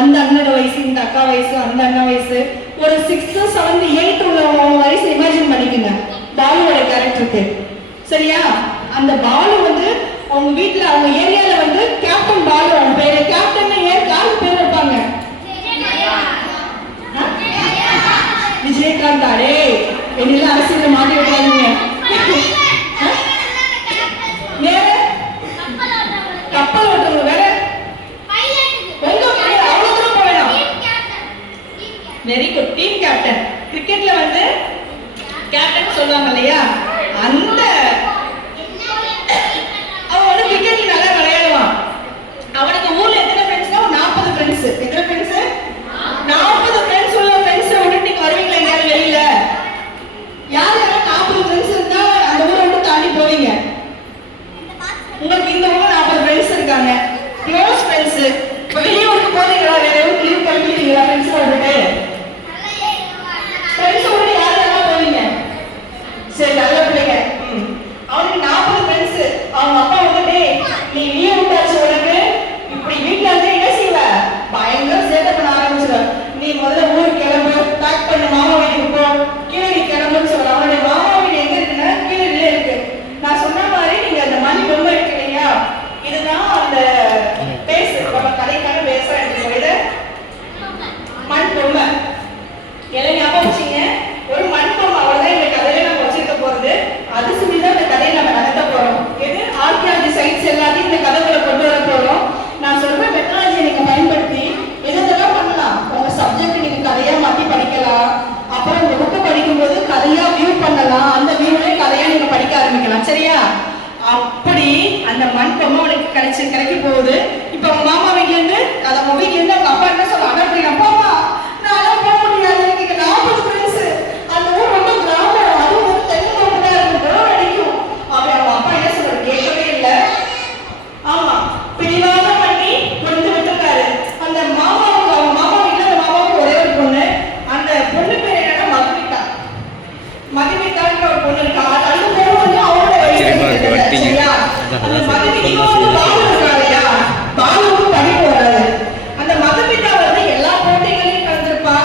அந்த அண்ணனோட வயசு, இந்த அக்கா வயசு, அந்த அண்ணா வயசு, ஒரு 6th 7th 8th உள்ள வயசு இமேஜின் பண்ணிக்கோங்க பாலுவோட கேரக்டருக்கு. சரியா? அந்த பாலு வந்து அவங்க வீட்டுல அவங்க ஏரியால வந்து கேப்டன் பாலு அவங்க பேரு. கேப்டன் ஏன் யாருக்கு பேர் வைப்பாங்க? விஜயகாந்த். அடே என்ன அரசியல் மாட்டி விட்டாங்க. வேற கப்பல் ஓட்டுறவங்க, வேற அவ்வளவு தூரம் போவேனா? Very good, team captain. கிரிக்கெட்ல வந்து கேப்டன் சொல்லுவாங்க இல்லையா, அந்த அவன் வந்து கிரிக்கெட்ல நல்லா விளையாடுவான். அவனுக்கு ஊர்ல எத்தனை ஃப்ரெண்ட்ஸ்னா 40 ஃப்ரெண்ட்ஸ். எத்தனை ஃப்ரெண்ட்ஸ்? 40 ஃப்ரெண்ட்ஸ் உள்ள ஃப்ரெண்ட்ஸை விட்டு நீங்க வருவீங்களா எங்கேயாவது வெளியில? யார் யாரும் 40 ஃப்ரெண்ட்ஸ் இருந்தா அந்த ஊரை விட்டு தாண்டி போவீங்க? உங்களுக்கு இந்த ஊர்ல 40 ஃப்ரெண்ட்ஸ் இருக்காங்க, க்ளோஸ் ஃப்ரெண்ட்ஸ். இப்போ வெளியூருக்கு போறீங்களா? வேற எதுவும் லீவ் பண்ணிக்கிறீங்களா ஃப்ரெண்ட்ஸ் விட்டுட்டு? ஃப்ரெண்ட்ஸ் விட்டு யார் யாரெல்லாம் போவீங்க? சரி, நல்ல பிள்ளைங்க. அவனுக்கு 40 ஃப்ரெண்ட்ஸ். அவங்க அப்பா வந்துட்டு நீ லீவ் விட்டாச்சு, உனக்கு இப்படி வீட்டுல இருந்து என்ன செய்வ, பயங்கர சேட்டை பண்ண ஆரம்பிச்சிட. நீ முதல்ல ஊருக்கு கிளம்பு, பேக் பண்ண மாமா வீட்டுக்கு போ, கீழடி கிளம்புன்னு சொல்ற. அவனுடைய மாமா வீடு எங்க இருக்குன்னா கீழடியில இருக்கு. நான் சொன்ன மாதிரி நீங்க அந்த மண் பொம்மை இருக்கு இல்லையா, இதுதான் அந்த பேசு நம்ம கதைக்கான அந்த மண் பொம்மை அவனுக்கு கிடைக்க போகுது. இப்ப அவங்க மாமா வீட்டுல இருந்து அவங்க வீட்டுல இருந்து அவங்க அப்பா என்ன சொல்லுவாங்க அப்படின்னா, பாப்பா நான் போக முடியாது, எனக்கு 40 ஃப்ரெண்ட்ஸ், அந்த ஊர் ரொம்ப கிராமம், அதுவும் வந்து தென்னை தோப்பு தான் இருக்கும், போர் அடிக்கும். அப்படி அவங்க அப்பா என்ன சொல்றாரு, கேட்கவே இல்லை. ஆமா, பிடிவாத பண்ணி கொண்டு விட்டுருக்காரு. அந்த மாமாவுக்கு, அவங்க மாமா வீட்டுல அந்த மாமாவுக்கு ஒரே ஒரு பொண்ணு. அந்த பொண்ணு பேர் என்னன்னா மதுமிதா. மதுமிதான்ற ஒரு பொண்ணு இருக்கா. அது போகும்போது அவரோட சரியா, அந்த மதுமிதாவும் பாலு இருக்காருயா, பாலுக்கும் படிப்பு வராது. அந்த மதுமிதா வந்து எல்லா போட்டிகளையும் கலந்துருப்பா.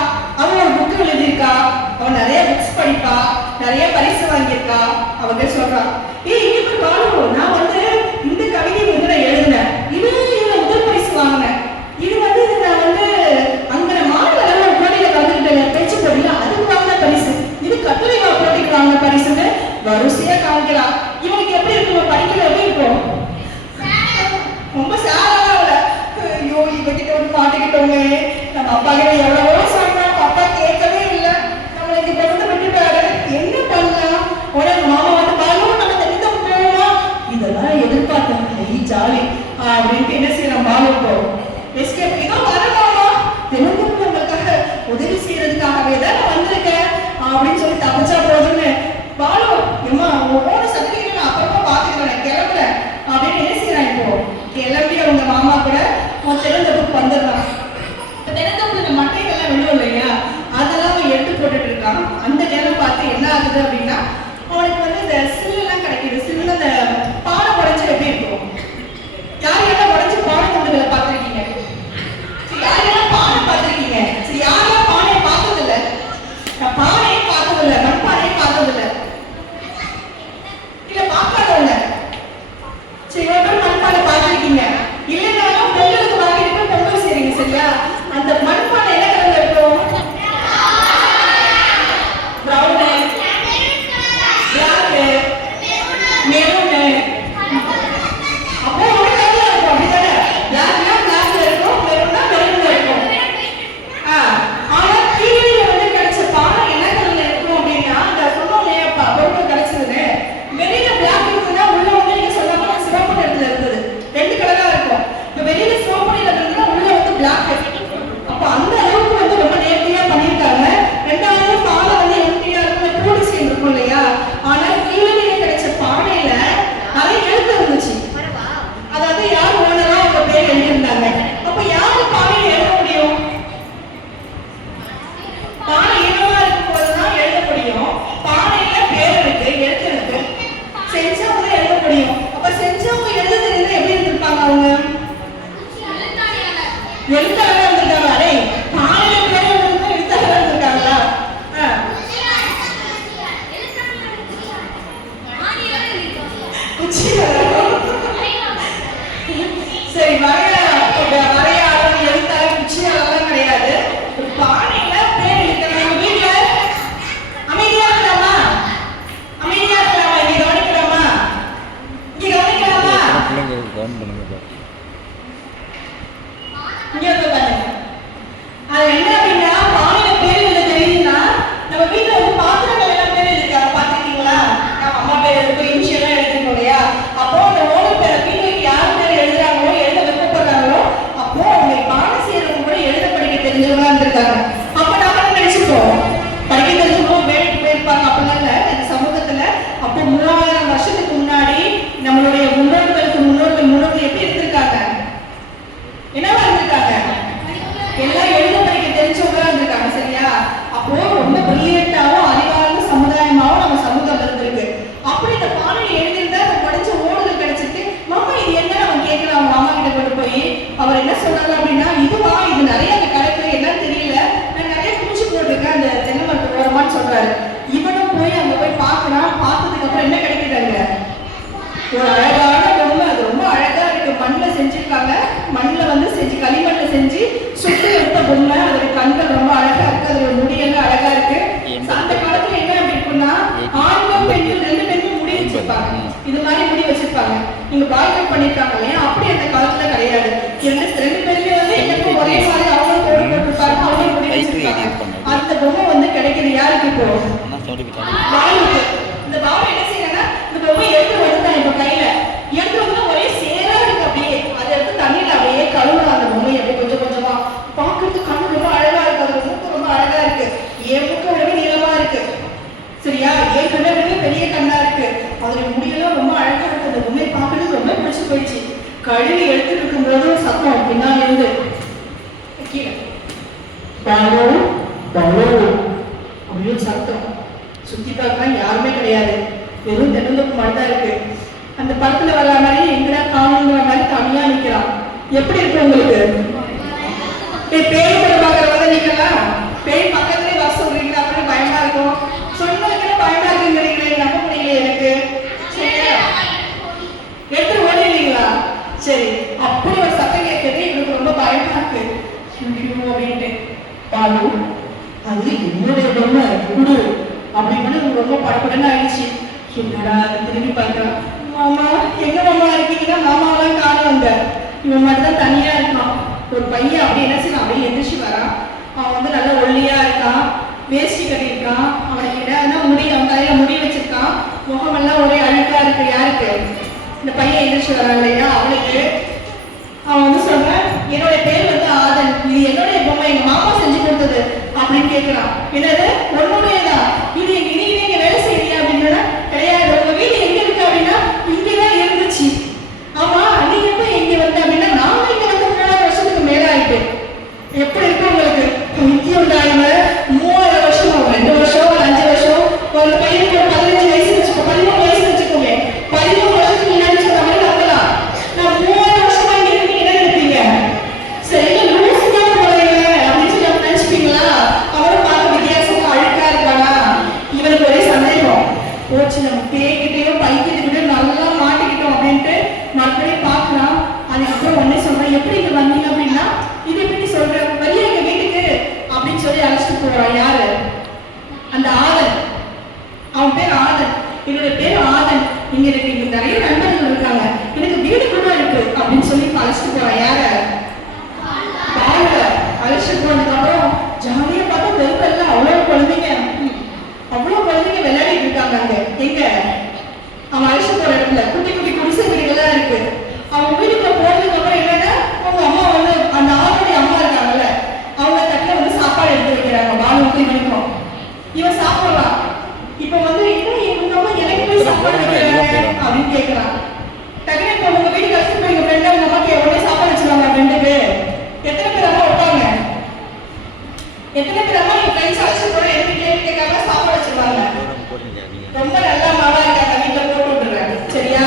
அவன் ஒரு புக் எழுதியிருக்கா, அவன் நிறைய புக்ஸ் படிப்பா, நிறைய பரிசு வாங்கியிருக்கா. அவங்க சொல்றா, இங்க பாலு, நான் வந்து இந்த கவிதை வந்து நான் எழுதினேன், இதுல முதல் பரிசு வாங்கினேன், இது வந்து நான் வந்து அங்க மாநில போட்டியில கலந்துக்கிட்டேன், பேச்சு போட்டியில அதுக்கு வாங்கின பரிசு, இது கட்டுரை போட்டிக்கு வாங்கின பரிசுன்னு வரிசையா காமிக்கலாம். இவனுக்கு எப்படி இருக்கும், படிக்கல எப்படி இருக்கும், ரொம்ப சேரல. ஐயோ இவகிட்ட ஒரு மாட்டிக்கிட்டோமே, நம்ம அப்பா கிட்ட எவ்வளவோ சொன்னோம், அப்பா கேட்கவே இல்லை, நம்மளை இங்க கொண்டு விட்டுட்டாரு, என்ன பண்ணலாம். உடனே மாமா வந்து பாலும் நம்ம தனித்தான் போவோமா, இதெல்லாம் எதிர்பார்த்தேன், ஜாலி அப்படின்ட்டு என்ன செய்யலாம், பாலும் போவோம். எஸ்கேப் இதோ வர மாமா, தினமும் உங்களுக்காக உதவி செய்யறதுக்காகவே தான் நான் வந்திருக்கேன் அப்படின்னு சொல்லி தப்பிச்சா போதுன்னு, பாலு எம்மா உன்னோட சர்டிபிகேட் நான் அப்புறமா பாத்துக்கிறேன், கிளம்புறேன் அப்படின்னு என்ன செய்யறான். இப்போ கிளம்பி அவங்க மாமா கூட திறந்தப்புக்கு வந்துடுறான். திறந்தப்புக்கு இந்த மட்டைகள்லாம் விழுவும் இல்லையா, அதெல்லாம் அவன் எடுத்து போட்டுட்டு இருக்கான். அந்த நேரம் பார்த்து என்ன ஆகுது அப்படின்னா, அவனுக்கு வந்து இந்த சில்லெல்லாம் கிடைக்குது. சில்ல அந்த பானை உடைச்சு எப்படி இருக்கும், யாரெல்லாம் உடைச்சு பானை கொண்டுகளை பார்த்துருக்கீங்க, யாரெல்லாம் பானை பார்த்துருக்கீங்க, சரி யாரெல்லாம் பானையை பார்த்தது இல்லை, நான் பானையே பார்த்தது இல்லை, மண்பானையே பார்த்தது இல்லை, இல்ல பார்க்காதவங்க சரி மண்பானை பார்த்துருக்கீங்க, இல்லைனாலும் பொங்கலுக்கு வாங்கிட்டு பொங்கல் செய்றீங்க சரியா, அந்த மண்பானை என்ன கலர்ல இருக்கும், பிரவுனு, பிளாக்கு, மெரூனு, அப்போ ஒரு கலர்ல இருக்கும் அப்படிதானே, பிளாக்னா பிளாக்ல இருக்கும், மெரூனா மெரூன்ல இருக்கும். ஆனா கீழே வந்து கிடைச்ச பானை என்ன கலர்ல இருக்கும் அப்படின்னா, அந்த சொன்னோம் இல்லையாப்பா பொருட்கள் கிடைச்சதுன்னு, வெளியில பிளாக் இருக்குன்னா உள்ள வந்து நீங்க சொல்லாம சிவப்பு நிறத்துல இருந்தது, 2 கலரா இருக்கும். இப்ப வெளியில சிவப்பு நிறத்துல இருந்தா உள்ள வந்து பிளாக். அப்ப அந்த அளவுக்கு வந்து ரொம்ப நேர்த்தியா பண்ணிருக்காங்க. 2வது பானை வந்து எம்டியா இருக்கும், பூ டிசைன் இருக்கும் இல்லையா, ஆனா கீழே கிடைச்ச பானையில நிறைய எழுத்து இருந்துச்சு. அதாவது யார் ஓனரா அவங்க பேர் எழுதியிருந்தாங்க. அப்ப யாரு பானையில எழுத முடியும், பானை ஈரமா இருக்கும் போதுதான் எழுத முடியும். பானையில பேர் இருக்கு, எழுத்து இருக்கு, செஞ்சவங்க எழுத முடியும். அப்ப செஞ்சவங்க எழுத தெரிஞ்சா எப்படி இருந்திருப்பாங்க, அவங்க எழுத்தாளரா இருந்திருக்காங்க. அடே பானையில பேர் எழுதுறது எழுத்தாளரா இருந்திருக்காங்களா, சரி வரையாளர் எழுத்தாளர் குச்சியாளர்லாம் கிடையாது. பானையில பேர் எழுதுறாங்க. வீட்டுல அமைதியா இருக்கலாமா, அமைதியா இருக்கலாமா, இங்க கவனிக்கலாமா, இங்க கவனிக்கலாமா, இங்க வந்து பாருங்க. அது என்ன அப்படின்னா, பானையில பேர் எழுத தெரியுதுன்னா, நம்ம வீட்டுல வந்து பாத்திரங்கள் எல்லாம் பேர் எழுதிருக்காங்க பாத்துருக்கீங்களா, நம்ம அம்மா பேர் இருக்கும், இனிஷியலா எழுதிருக்கோம் இல்லையா, அப்போ அந்த ஓனர் பேரை வீட்டுக்கு யார் பேர் எழுதுறாங்களோ, எழுத விருப்பப்படுறாங்களோ, அப்போ அவங்க பானை செய்யறவங்க கூட எழுத படிக்க தெரிஞ்சவங்களா இருந்திருக்காங்க. அப்ப நாம என்ன நினைச்சுப்போம், படிக்க தெரிஞ்சவங்க வேலைக்கு போயிருப்பாங்க அப்படிலாம் இல்ல. இந்த சமூகத்துல அப்போ 3000 வருஷத்துக்கு முன்னாடி நம்மளுடைய முன்னோர்கள் எப்படி இருந்திருக்காங்க, என்னவா இருந்திருக்காங்க, எல்லாம் எழுத படிக்க தெரிஞ்சவங்களா இருந்திருக்காங்க சரியா. அப்போ ரொம்ப பிரில்லியண்டாவும் அறிவார்ந்த சமுதாயமாவும் நம்ம சமூகம் இருந்திருக்கு. அப்படி இந்த பானையை எழுதியிருந்தா அந்த படிச்ச ஓடுகள் கிடைச்சிருக்கு. மாமா இது என்ன அவன் கேட்கலாம், அவங்க மாமா கிட்ட கொண்டு போய் அவர் என்ன சொல்றாரு அப்படின்னா, இதுவா, இது நிறைய அந்த கடைக்கு என்னன்னு தெரியல, நான் நிறைய குடிச்சு போட்டிருக்கேன் அந்த தென்னை மரத்து ஓரமான்னு சொல்றாரு. இவனும் போய் அங்க போய் பார்க்கறான். பார்த்ததுக்கு அப்புறம் என்ன கிடைக்குதாங்க, ஒரு அழகான பொம்மை. அது ரொம்ப அழகா இருக்கு, மண்ணில் செஞ்சிருக்காங்க, மண்ணில் வந்து செஞ்சு களிமண்ணில் செஞ்சு சுட்டு எடுத்த பொம்மை. அதோட கண்கள் ரொம்ப அழகா இருக்கு, அதோட முடியெல்லாம் அழகா இருக்கு. அந்த காலத்துல என்ன அப்படி இருக்குன்னா, ஆண்கள் பெண்கள் 2 பேருமே முடி வச்சிருப்பாங்க, இது மாதிரி முடி வச்சிருப்பாங்க. நீங்க பாய்கட் பண்ணிருக்காங்க இல்லையா, அப்படி அந்த காலத்துல கிடையாது. 2 பேருமே வந்து எல்லாருக்கும் ஒரே மாதிரி அவங்க தோடு போட்டிருப்பாங்க, அவங்க முடி வச்சிருப்பாங்க. அந்த பொம்மை வந்து கிடைக்குது யாருக்கு, இப்போ பாலுக்கு. இந்த பாலு என்ன செய்யறாங்கன்னா, இந்த பொம்மை எடுத்து வந்துட்டான் இப்ப கையில, எடுத்து வந்து போயிடுச்சு. கழுவி எடுத்துட்டு இருக்கும்போது சத்தம் பின்னால இருந்து கீழே பாலு பாலு அப்படின்னு சத்தம். சுத்தி பார்க்கலாம் யாருமே கிடையாது. வெறும் தென்னந்தோப்பு மட்டும் தான் இருக்கு. அந்த படத்துல வர்ற மாதிரி எங்கடா காணுங்கிற மாதிரி தனியா நிக்கிறான். எப்படி இருக்கு உங்களுக்கு? பேய் படம் பார்க்கறவங்க நீங்களா? பேய் பக்கத்துலேயே வர சொல்றீங்களா? அப்படி பயமா இருக்கும். சொன்னதுக்கு பயமா இருக்குங்கிறீங்களே, நம்ப முடியல எனக்கு. சரியா எடுத்து ஓடிங்களா? சரி, அப்படி ஒரு சத்தம் கேட்குது. இவனுக்கு ரொம்ப பயமா இருக்கு அப்படின்ட்டு. பாலு அது என்னுடைய பொண்ணு குடு அப்படின்னு ரொம்ப படப்படன்னு ஆயிடுச்சு. என்னடா அதை திரும்பி பார்க்கலாம். மாமா எங்க மாமா இருக்கீங்கன்னா மாமாவெல்லாம் காணும். வந்த இவன் மட்டும் தான் தனியா இருக்கான். ஒரு பையன் அப்படி என்ன செய்யலாம், அப்படியே எந்திரிச்சு வரான். அவன் வந்து நல்லா ஒல்லியா இருக்கான், வேஷ்டி கட்டியிருக்கான். அவனுக்கு என்ன முடி, அவன் தலையில முடி வச்சிருக்கான். முகமெல்லாம் ஒரே அழுக்கா இருக்கு. யாருக்கு? இந்த பையன் எந்திரிச்சு வரான் இல்லையா, அவனுக்கு. அவன் வந்து சொல்றான், என்னுடைய பேர் வந்து ஆதன், இது என்னுடைய பொம்மை, எங்க மாமா செஞ்சு கொடுத்தது அப்படின்னு கேட்கிறான். என்னது உன்னுடையதா? இது நீங்க இங்க வேலை செய்யறியா அப்படின்னா, கிடையாது. உங்க வீடு எங்க இருக்கு அப்படின்னா, இங்கதான் இருந்துச்சு. ஆமா நீ எப்ப இங்க வந்த அப்படின்னா, நாங்க இங்க வந்து 3 வருஷத்துக்கு மேல ஆயிட்டு. எப்படி இருக்கு உங்களுக்கு? நித்தியம் டைம் 3 வருஷம், 2 வருஷம், 5 வருஷம். ஒரு பையனுக்கு 15 வயசு வச்சுக்கோ, 13 வயசு வச்சுக்கோங்க. 13 வருஷத்துக்கு முன்னாடி சொன்ன மாதிரி நம்பலாம். நான் 3 வருஷமா இங்க இருக்கு, என்ன நினைப்பீங்க? சரி லூசுக்கா போறீங்க அப்படின்னு சொல்லி நினைச்சுப்பீங்களா? அவரும் பார்க்க வித்தியாசமா அழுக்கா இருக்கானா? இவனுக்கு ஒரே சந்தேகம். போச்சு, நம்ம பேய்கிட்டயோ பைக்கிட்டோ நல்லா மாட்டிக்கிட்டோம் அப்படின்ட்டு மறுபடியும் பார்க்கலாம். அதுக்கப்புறம் ஒன்னே சொல்றேன், எப்படி இங்க வந்தீங்க அப்படின்னா, இது எப்படி சொல்றேன், வழியா எங்க வீட்டுக்கு அப்படின்னு சொல்லி அழைச்சிட்டு போறான். யாரு? அந்த ஆதன். அவன் பேர் ஆதன். என்னோட பேர் ஆதன். இங்க எனக்கு இங்க நிறைய நண்பர்கள் இருக்காங்க, எனக்கு வீடு கூட இருக்கு அப்படின்னு சொல்லி அழைச்சிட்டு போறான். யார? பால அழைச்சிட்டு போனதுக்கு அப்புறம் ஜாலியா பார்த்தா வெறுக்கல்ல அவ்வளவு குழந்தைங்க விளையாடிட்டு இருக்காங்க. அங்க எங்க அவன் அழைச்சிட்டு போற இடத்துல குட்டி குட்டி குடிசை வீடுகள்லாம் இருக்கு. அவன் வீட்டுக்குள்ள போனதுக்கு அப்புறம் என்னன்னா, அவங்க அம்மா வந்து அந்த ஆளுடைய அம்மா இருக்காங்கல்ல, அவங்க தட்டுல வந்து சாப்பாடு எடுத்து வைக்கிறாங்க. பாலுக்கு இவனுக்கும். இவன் சாப்பிடலாம். இப்ப வந்து என்ன இவங்க அம்மா எனக்கு போய் சாப்பாடு வைக்கிறாங்க அப்படின்னு கேட்கறான். டக்குனு இப்ப உங்க வீட்டுக்கு அழைச்சிட்டு போய் உங்க ஃப்ரெண்ட் அவங்க அம்மாக்கு உடனே சாப்பாடு வச்சிருவாங்க. ஃப்ரெண்டுக்கு எத்தனை பேர் அம்மா வைப்பாங்க? எத்தனை பேர் அம்மா என் ஃப்ரெண்ட்ஸ் அழைச்சிட்டு போற எதுவும் கேள்வி கேட்காம சாப்பாடு வச்சிருவாங்க? ரொம்ப நல்லா மாவா இருக்காங்க, வீட்டுல போட்டு விட்டுறேன். சரியா?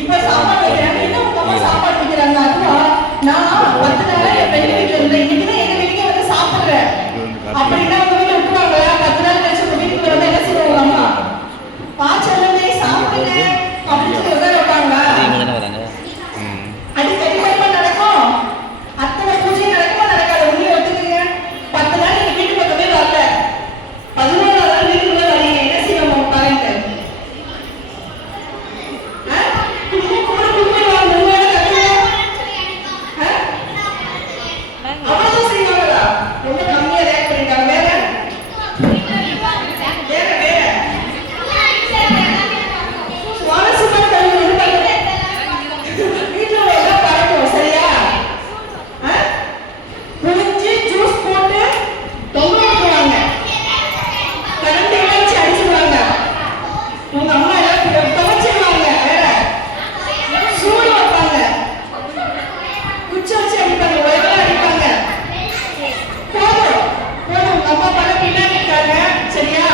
இப்ப சாப்பாடு வைக்கிறாங்க. என்ன உங்க அம்மா சாப்பாடு வைக்கிறாங்க? அதுவும் நான் 10 நாளா என் ஃப்ரெண்ட் வீட்டுல இருந்தேன், இன்னைக்குதான் எங்க வீட்டுக்கே வந்து சாப்பிடுறேன் அப்படின்னா உங்க வீட்டுல விட்டுருவாங்களா? 10 நாள் கழிச்சு உங்க வீட்டுக்குள்ள வந்து என்ன செய்வாங்க? அம்மா பாச்சல்லமே சாப்பிடுங்க அப்படின்னு சொல்லி உட்கார வைப்பாங்களா? அடிக்கடி நடக்கும். அத்தனை பூஜையும் நடக்குமா நடக்காது? உண்மையை ஒத்துக்குங்க. 10 நாள் எங்க வீட்டு பக்கமே வரல, 11ஆவது நாள் வீட்டுக்குள்ள வரீங்க, என்ன செய்வாங்க உங்க பாருங்க? அவ்வளவுதான் செய்வாங்களா? ரொம்ப கம்மியா ரேட் பண்ணிட்டாங்க. வேற சுவாரஸ்யமான கல்வி வீட்டுல எல்லாம் பறக்கும். சரியா? புளிஞ்சு ஜூஸ் போட்டு தொங்க வைக்குவாங்க, கரண்ட் வச்சு அடிச்சுடுவாங்க. உங்க அம்மா எல்லாம் துவைச்சிருவாங்க. வேற சூடு வைப்பாங்க, குச்சி வச்சு அடிப்பாங்க, உயரம் அடிப்பாங்க. போதும் போதும், உங்க அம்மா அப்பா பின்னாடி இருக்காங்க. சரியா?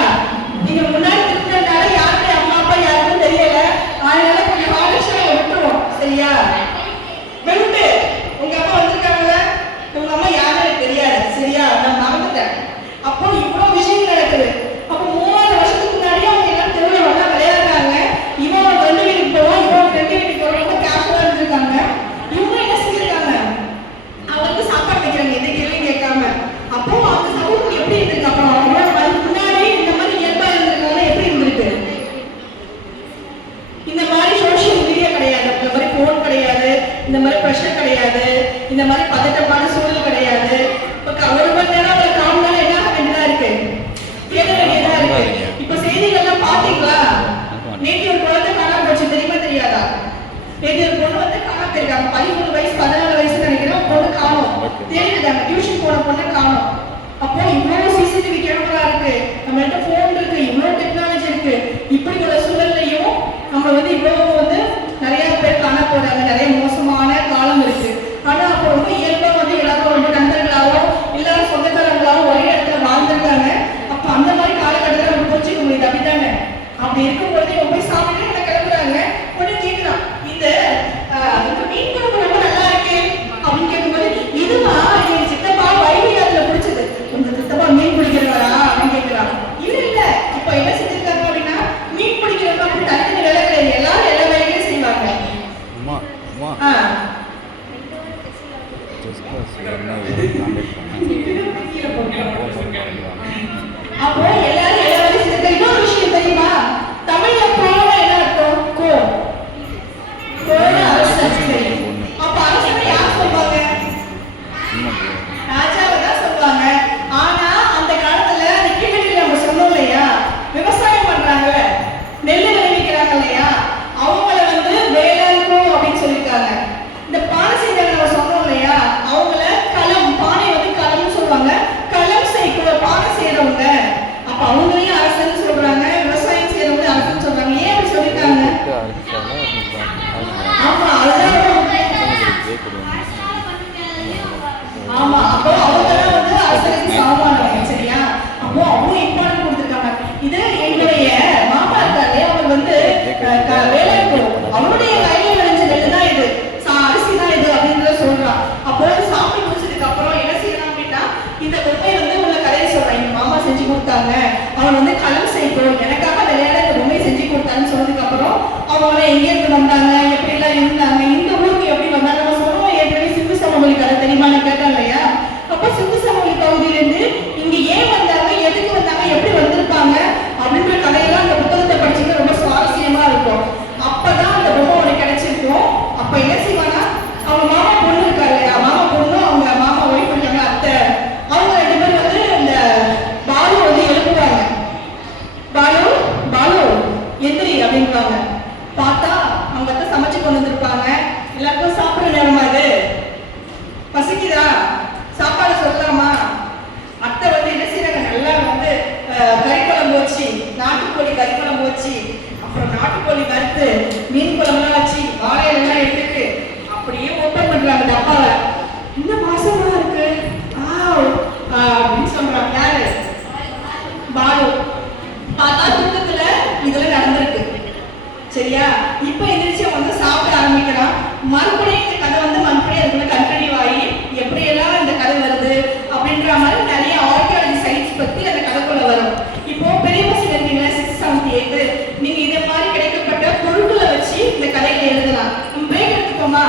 நீங்க முன்னாடி இருக்கிறதுனால யாருடைய அம்மா அப்பா யாருக்கும் தெரியல, அதனால கொஞ்சம் ஆலோசனை விட்டுருவோம். சரியா? விட்டு உங்க அம்மா வந்திருக்காங்கல்ல, உங்க அம்மா யாரும் எனக்கு தெரியாது. சரியா? நான் மறந்துட்டேன். அப்போ இவ்வளவு விஷயங்கள் நடக்குது. அப்போ 3 வருஷத்துக்கு முன்னாடி அவங்க எல்லாம் தெருவில் வந்தா விளையாடுறாங்க. இவன் ஒரு ஃப்ரெண்டு வீட்டுக்கு போவான், இவன் ஒரு ஃப்ரெண்டு வீட்டுக்கு போறவங்க கேஷுவலா இருந்திருக்காங்க. இவங்க என்ன செஞ்சிருக்காங்க? அவங்களுக்கு சாப்பாடு வைக்கிறாங்க, எந்த கேள்வியும் கேட்காம. அப்போ அந்த சமூகம் எப்படி இருந்திருக்கு? அப்புறம் அவங்க முன்னாடி இந்த மாதிரி இயல்பா இருந்திருக்காங்க, எப்படி இருந்திருக்கு? இந்த மாதிரி சோசியல் மீடியா கிடையாது, இந்த மாதிரி போன் கிடையாது, இந்த மாதிரி ப்ரெஷர் கிடையாது, இந்த மாதிரி பதட்டமான சூழல் கிடையாது. இப்போ 1 மணி நேரம் ஒரு 1/4 மணி நேரம் என்ன ஆக வேண்டியதா இருக்கு? கேட்க வேண்டியதா இருக்கு. இப்போ செய்திகள்லாம் பாத்தீங்களா? நேற்று ஒரு குழந்தை காணாம போச்சு, தெரியுமா தெரியாதா? நேற்று ஒரு பொண்ணு வந்து காணாம போயிருக்காங்க. 13 வயசு 14 வயசு நினைக்கிறேன். பொண்ணு காணோம், தேடிட்டாங்க. டியூஷன் போன பொண்ணு காணோம். அப்போ இவ்வளவு சிசிடிவி கேமரா இருக்கு, நம்மள்ட்ட போன் இருக்கு, இவ்வளவு டெக்னாலஜி இருக்கு. இப்படி ஒரு சூழல்லையும் நம்ம வந்து இவ்வளவு வந்து நிறைய பேர் காண போறாங்க. அம்மா ஆ. செஸ் கிளாஸ் என்ன கான்டாக்ட் பண்ணேன் அப்போ எல்லாரும் எல்லா வேலையும் செஞ்சு இன்னொரு விஷயம் தெரியுமா? தமிழ்ல கோனா என்ன அர்த்தம்? கோனா அரசன். அப்ப அரசனை யார் சொல்வாங்க? சின்ன பிள்ளை ராஜாவை தான் சொல்லுவாங்க. ஆனா அந்த காலத்துல அந்த கீழ்கட்டி நம்ம சொன்னோம் இல்லையா, விவசாயம் பண்றாங்கல்ல, நெல் விளைவிக்கிறாங்க இல்லையா, அவங்கள வந்து வேளாண்கு அப்படின்னு சொல்லியிருக்காங்க. இந்த பானை செய்யறவங்க நம்ம சொன்னோம் இல்லையா, அவங்கள களம், பானை வந்து களம்னு சொல்லுவாங்க. களம் செய்யக்கூடிய பானை செய்யறவங்க, அப்ப அவங்களையும் அரசன்னு சொல்றாங்க, விவசாயம் செய்யறவங்க அரசன்னு சொல்றாங்க. ஏன் அப்படி சொல்லியிருக்காங்க? ஆமா, அதுதான் ஆமா. அப்போ அவங்கதான் வந்து அரசனுக்கு சமமானவங்க. சரியா? அப்போ அவங்க இம்பார்ட்டன்ட் கொடுத்திருக்காங்க. இது என்னுடைய மாமா இருக்காரு, அவர் வந்து வேலைக்கு அவருடைய கையில விளைஞ்ச நெல் தான் இது, அரிசி தான் இது அப்படின்றத சொல்றான். அப்போ சாப்பிட்டு முடிச்சதுக்கு அப்புறம் என்ன செய்யலாம் அப்படின்னா, இந்த பொம்மை வந்து உள்ள கதையை சொல்றேன். எங்க மாமா செஞ்சு கொடுத்தாங்க, அவன் வந்து களம் செய்யணும், எனக்காக விளையாட இந்த பொம்மையை செஞ்சு கொடுத்தான்னு சொன்னதுக்கு அப்புறம் அவங்க எங்க இருந்து வந்தாங்க, எப்படி எல்லாம் இருந்தாங்க, இந்த ஊருக்கு எப்படி வந்தாங்க, நம்ம சொல்லுவோம் ஏற்கனவே சிந்து சமவெளி கதை தெரியுமா கேட்டேன் இல்லையா? அப்ப சிந்து சமவெளி பகுதியிலிருந்து இங்க ஏன் வந்தாங்க, எதுக்கு வந்தாங்க, எப்படி வந்திருப்பாங்க அப்படின்ற கதையெல்லாம் அந்த புத்தகத்தை படிச்சுக்க ரொம்ப சுவாரஸ்யமா இருக்கும். அப்பதான் அந்த பொம்மை உனக்கு கிடைச்சிருக்கும். அப்ப என்ன செய்வானா, அவங்க மாமா பொண்ணு இருக்காரு இல்லையா, மாமா பொண்ணு அவங்க மாமா ஒய்ஃப் இருக்காங்க அத்தை, அவங்க 2 பேரும் வந்து இந்த பாலு வந்து எழுப்புவாங்க. பாலு பாலு எந்திரி அப்படின்றாங்க. பார்த்தா அவங்க அத்தை சமைச்சு கொண்டு வந்திருப்பாங்க. எல்லாருக்கும் சாப்பிட நேரமா இது, பசிக்குதா, சாப்பாடு சொல்லலாமா? அத்தை வந்து என்ன செய்யறாங்க, நல்லா வந்து கறி குழம்பு வச்சு, நாட்டுக்கோழி கறி குழம்பு வச்சு, அப்புறம் நாட்டுக்கோழி வறுத்து, மீன் குழம்புலாம் வச்சு, வாழையெல்லாம் எடுத்துட்டு அப்படியே ஓப்பன் பண்றாங்க டப்பாவை. இந்த மாசமா இருக்கு அப்படின்னு சொல்றாங்க. யாரு? பாலு. பார்த்தா தூக்கத்துல இதெல்லாம் நடந்திருக்கு. சரியா? இப்ப எந்திரிச்சு வந்து சாப்பிட ஆரம்பிக்கிறான். மறுபடியும் இந்த கதை வந்து மறுபடியும் அதுக்குள்ள கண்டினியூ ஆகி எப்படியெல்லாம் இந்த கதை வருது அப்படின்ற மாதிரி நிறைய ஆர்கியாலஜி சயின்ஸ் பத்தி அந்த கதைக்குள்ள வரும். இப்போ பெரிய பசங்க இருக்கீங்களா, 6th 7th 8th, நீங்க இதே மாதிரி கிடைக்கப்பட்ட பொருட்களை வச்சு இந்த கதைகளை எழுதலாம். பிரேக் எடுத்துக்கோமா?